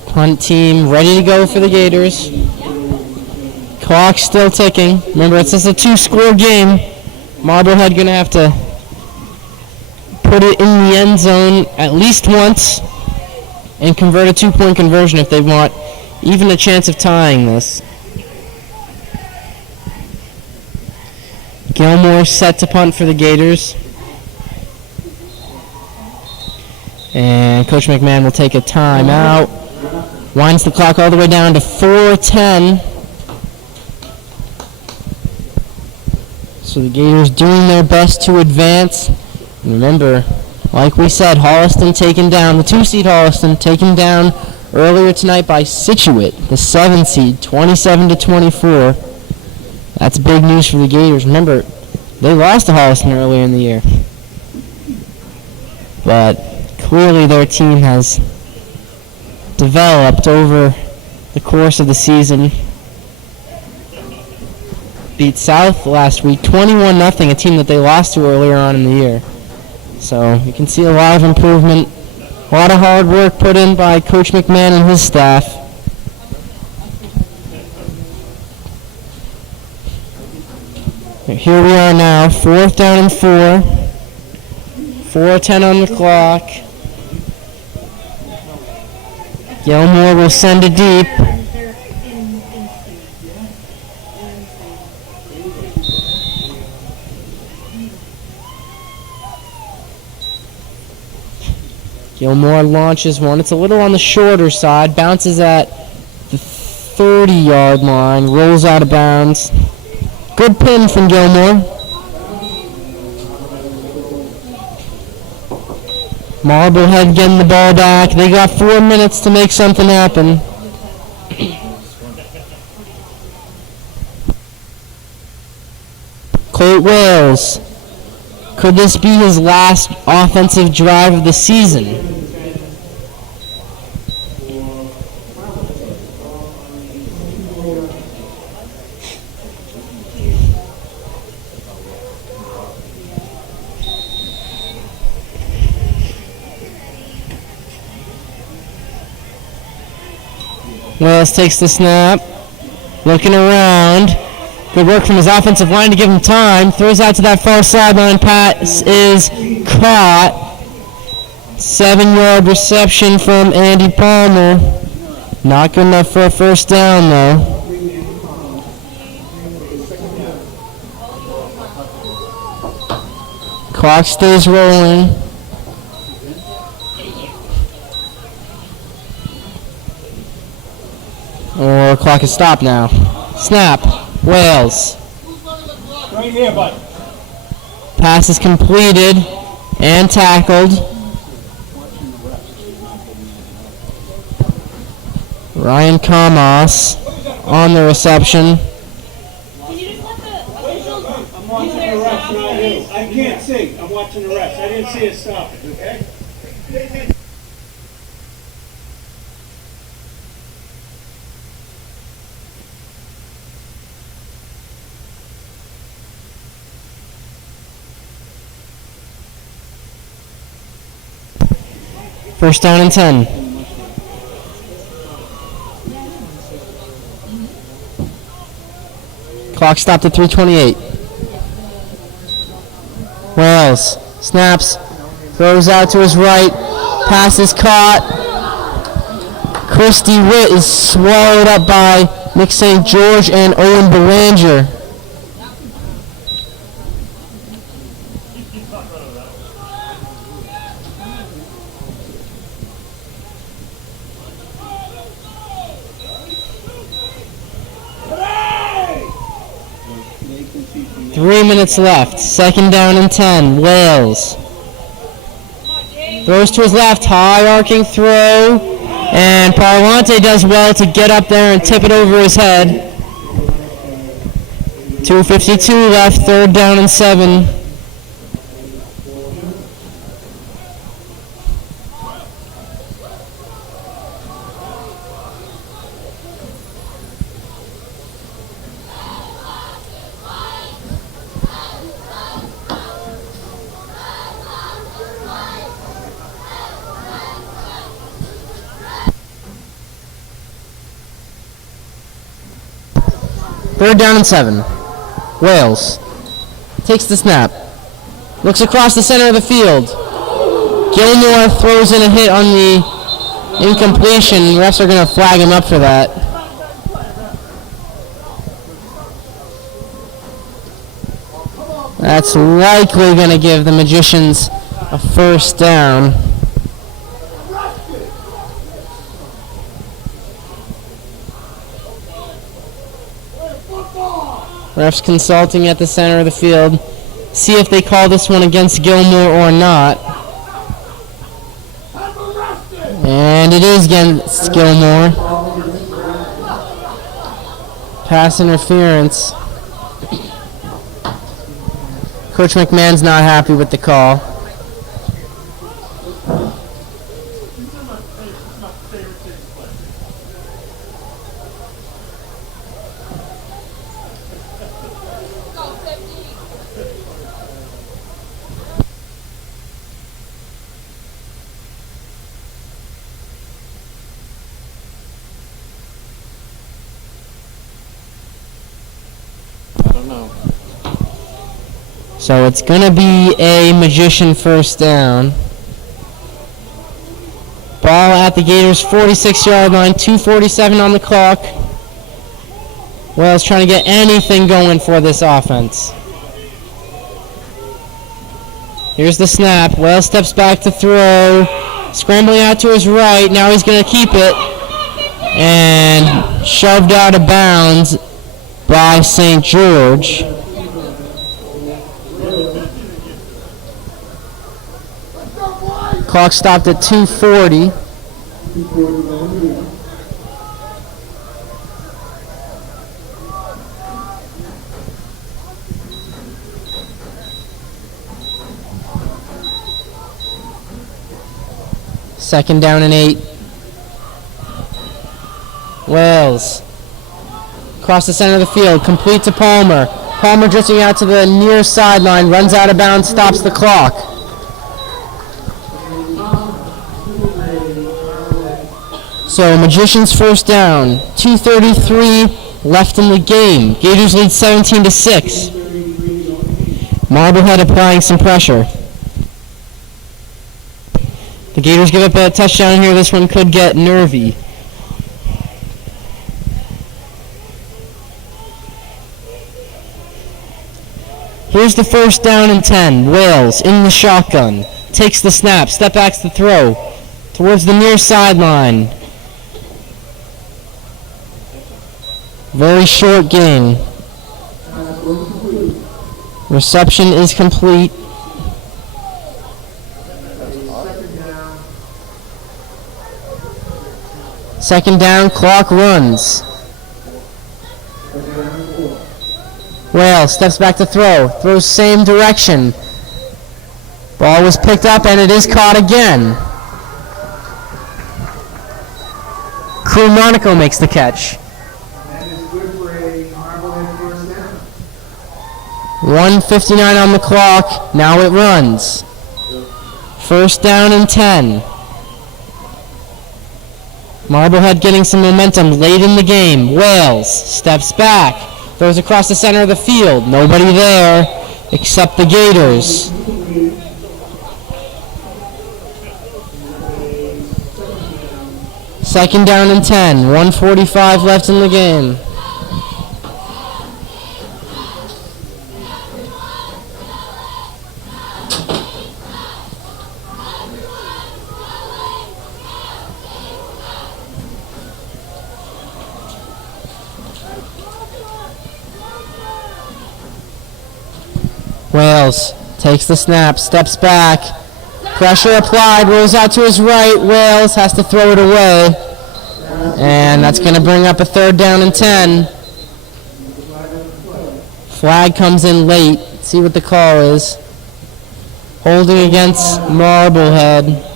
Punt team ready to go for the Gators. Clock still ticking. Remember, it's just a 2-score game. Marblehead going to have to put it in the end zone at least once and convert a 2-point conversion if they want even a chance of tying this. Gilmore set to punt for the Gators. And Coach McMahon will take a timeout. Winds the clock all the way down to 4:10. So the Gators doing their best to advance. And remember, like we said, Holliston taken down, the 2-seed Holliston taken down earlier tonight by Scituate, the 7-seed, 27-24. That's big news for the Gators. Remember, they lost to Holliston earlier in the year. But clearly their team has developed over the course of the season. Beat South last week 21-0, a team that they lost to earlier on in the year. So you can see a lot of improvement, a lot of hard work put in by Coach McMahon and his staff. Here we are now, 4th down and 4. 4:10 on the clock. Gilmore will send it deep. Gilmore launches one. It's a little on the shorter side. Bounces at the 30-yard line. Rolls out of bounds. Good pin from Gilmore. Marblehead getting the ball back. They got 4 minutes to make something happen. Colt Wales. Could this be his last offensive drive of the season? Wales takes the snap, looking around. Good work from his offensive line to give him time. Throws out to that far sideline. Pass is caught. 7-yard reception from Andy Palmer. Not good enough for a first down, though. Clock stays rolling. Or clock is stopped now. Snap. Wales. Right here, bud. Pass is completed and tackled. Ryan Kamos on the reception. I'm watching the refs, not you. I can't see. I'm watching the refs. I didn't see it stop it, okay? First down and 10. Clock stopped at 3:28. Wales snaps, throws out to his right, pass is caught. Christy Witt is swallowed up by Nick St. George and Owen Belanger. Three minutes left. Second down and 10. Wales. Throws to his left. High arcing throw. And Parlante does well to get up there and tip it over his head. 2:52 left. Third down and 7. Third down and 7. Wales takes the snap. Looks across the center of the field. Gilmore throws in a hit on the incompletion. The refs are going to flag him up for that. That's likely going to give the Magicians a first down. Refs consulting at the center of the field. See if they call this one against Gilmore or not. And it is against Gilmore. Pass interference. Coach McMahon's not happy with the call. So it's going to be a Magician first down. Ball at the Gators' 46-yard line, 2:47 on the clock. Wales trying to get anything going for this offense. Here's the snap. Wales steps back to throw. Scrambling out to his right. Now he's going to keep it. And shoved out of bounds by St. George. Clock stopped at 2:40. Second down and 8. Wales. Across the center of the field, complete to Palmer. Palmer drifting out to the near sideline, runs out of bounds, stops the clock. So Magicians first down, 2:33 left in the game. Gators lead 17-6. Marblehead applying some pressure. The Gators give up a touchdown here. This one could get nervy. Here's the first down and 10. Wales in the shotgun. Takes the snap. Step backs the throw. Towards the near sideline. Very short gain. Reception is complete. Second down, clock runs. Wales steps back to throw. Throws same direction. Ball was picked up and it is caught again. Crew Monaco makes the catch. 1:59 on the clock. Now it runs. First down and 10. Marblehead getting some momentum late in the game. Wales steps back. Throws across the center of the field. Nobody there except the Gators. Second down and 10. 1:45 left in the game. Wales takes the snap, steps back. Pressure applied, rolls out to his right. Wales has to throw it away. And that's going to bring up a third down and 10. Flag comes in late. Let's see what the call is. Holding against Marblehead.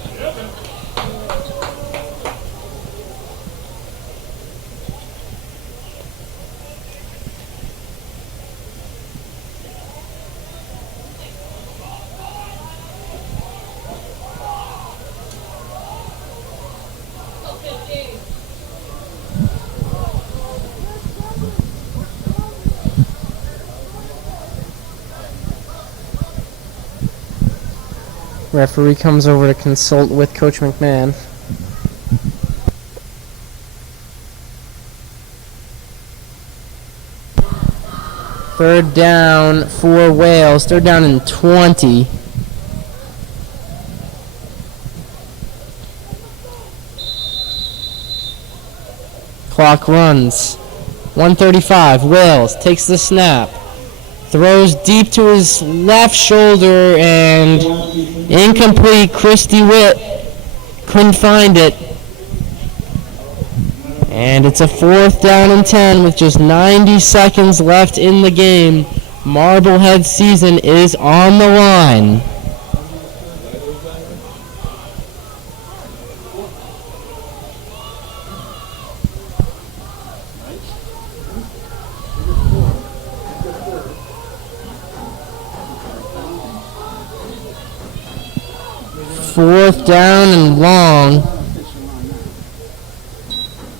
Referee comes over to consult with Coach McMahon. Third down for Wales. Third down and 20. Clock runs. 135. Wales takes the snap. Throws deep to his left shoulder and incomplete. Christy Witt couldn't find it. And it's a 4th down and 10 with just 90 seconds left in the game. Marblehead's season is on the line. Fourth down and long.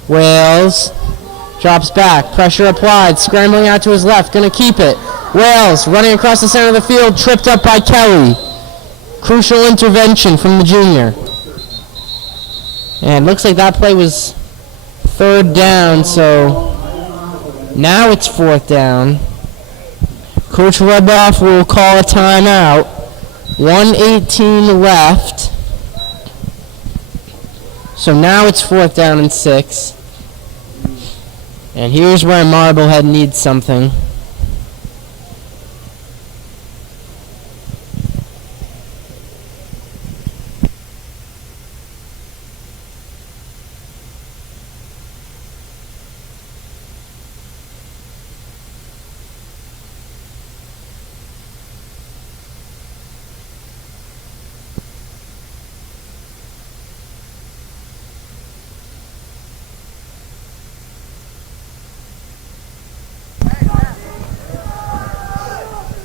Wales drops back. Pressure applied. Scrambling out to his left. Going to keep it. Wales running across the center of the field. Tripped up by Kelly. Crucial intervention from the junior. And looks like that play was 3rd down, so now it's 4th down. Coach Redloff will call a timeout. 1:18 left. So now it's 4th down and 6. And here's where Marblehead needs something.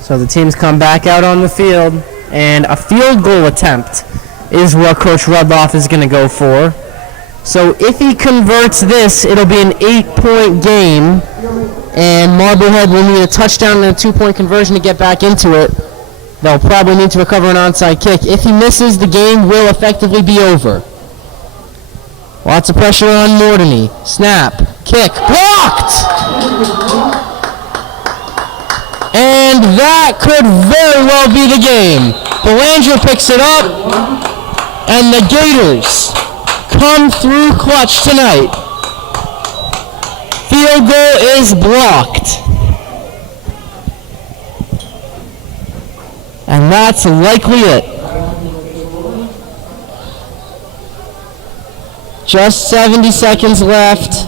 So the teams come back out on the field, and a field goal attempt is what Coach Rudloff is going to go for. So if he converts this, it'll be an 8-point game, and Marblehead will need a touchdown and a 2-point conversion to get back into it. They'll probably need to recover an onside kick. If he misses, the game will effectively be over. Lots of pressure on Mortony. Snap, kick, blocked! And that could very well be the game. Belanger picks it up, and the Gators come through clutch tonight. Field goal is blocked. And that's likely it. Just 70 seconds left.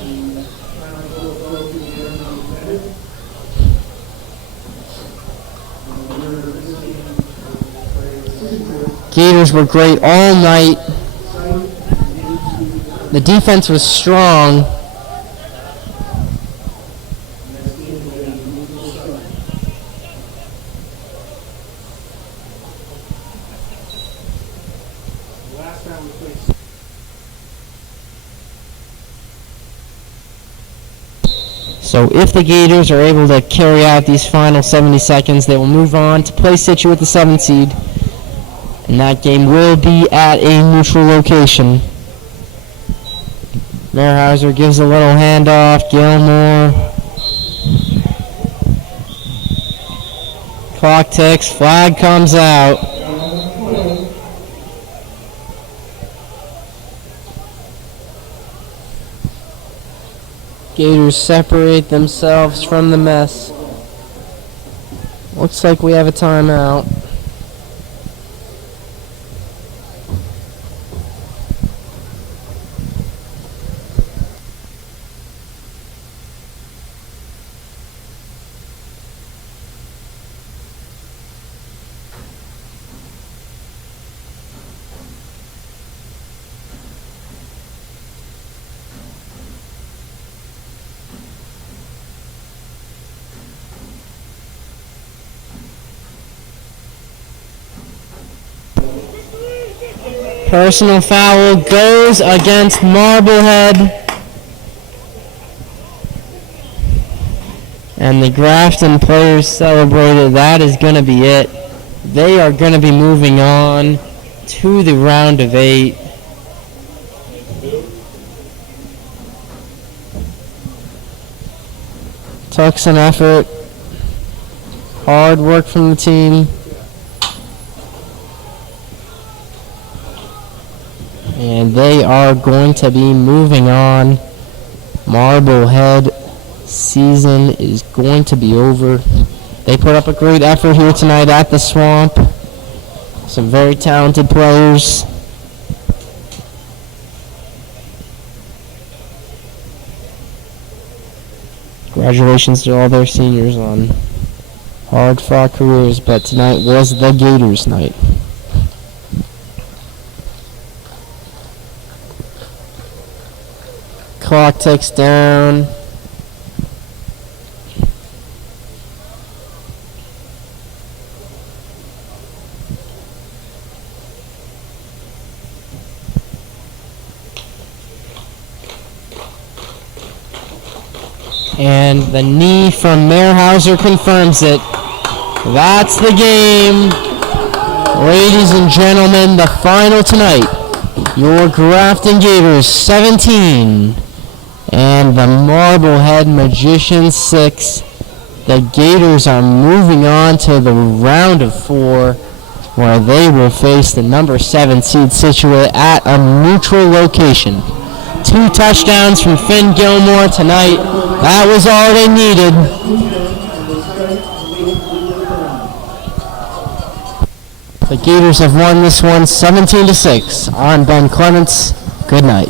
Gators were great all night. The defense was strong. So if the Gators are able to carry out these final 70 seconds, they will move on to play Situ with the 7th seed. And that game will be at a neutral location. Mehrhauser gives a little handoff. Gilmore. Clock ticks. Flag comes out. Gators separate themselves from the mess. Looks like we have a timeout. Personal foul goes against Marblehead. And the Grafton players celebrated. That is going to be it. They are going to be moving on to the round of 8. Took some effort. Hard work from the team. And they are going to be moving on. Marblehead season is going to be over. They put up a great effort here tonight at the Swamp. Some very talented players. Congratulations to all their seniors on hard-fought careers, but tonight was the Gators' night. Clock ticks down. And the knee from Mehrhauser confirms it. That's the game. Ladies and gentlemen, the final tonight. Your Grafton Gators 17 and the Marblehead Magicians 6. The Gators are moving on to the round of 4, where they will face the number 7 seed Situate at a neutral location. 2 touchdowns from Finn Gilmore tonight. That was all they needed. The Gators have won this one 17-6. I'm Ben Clements. Good night.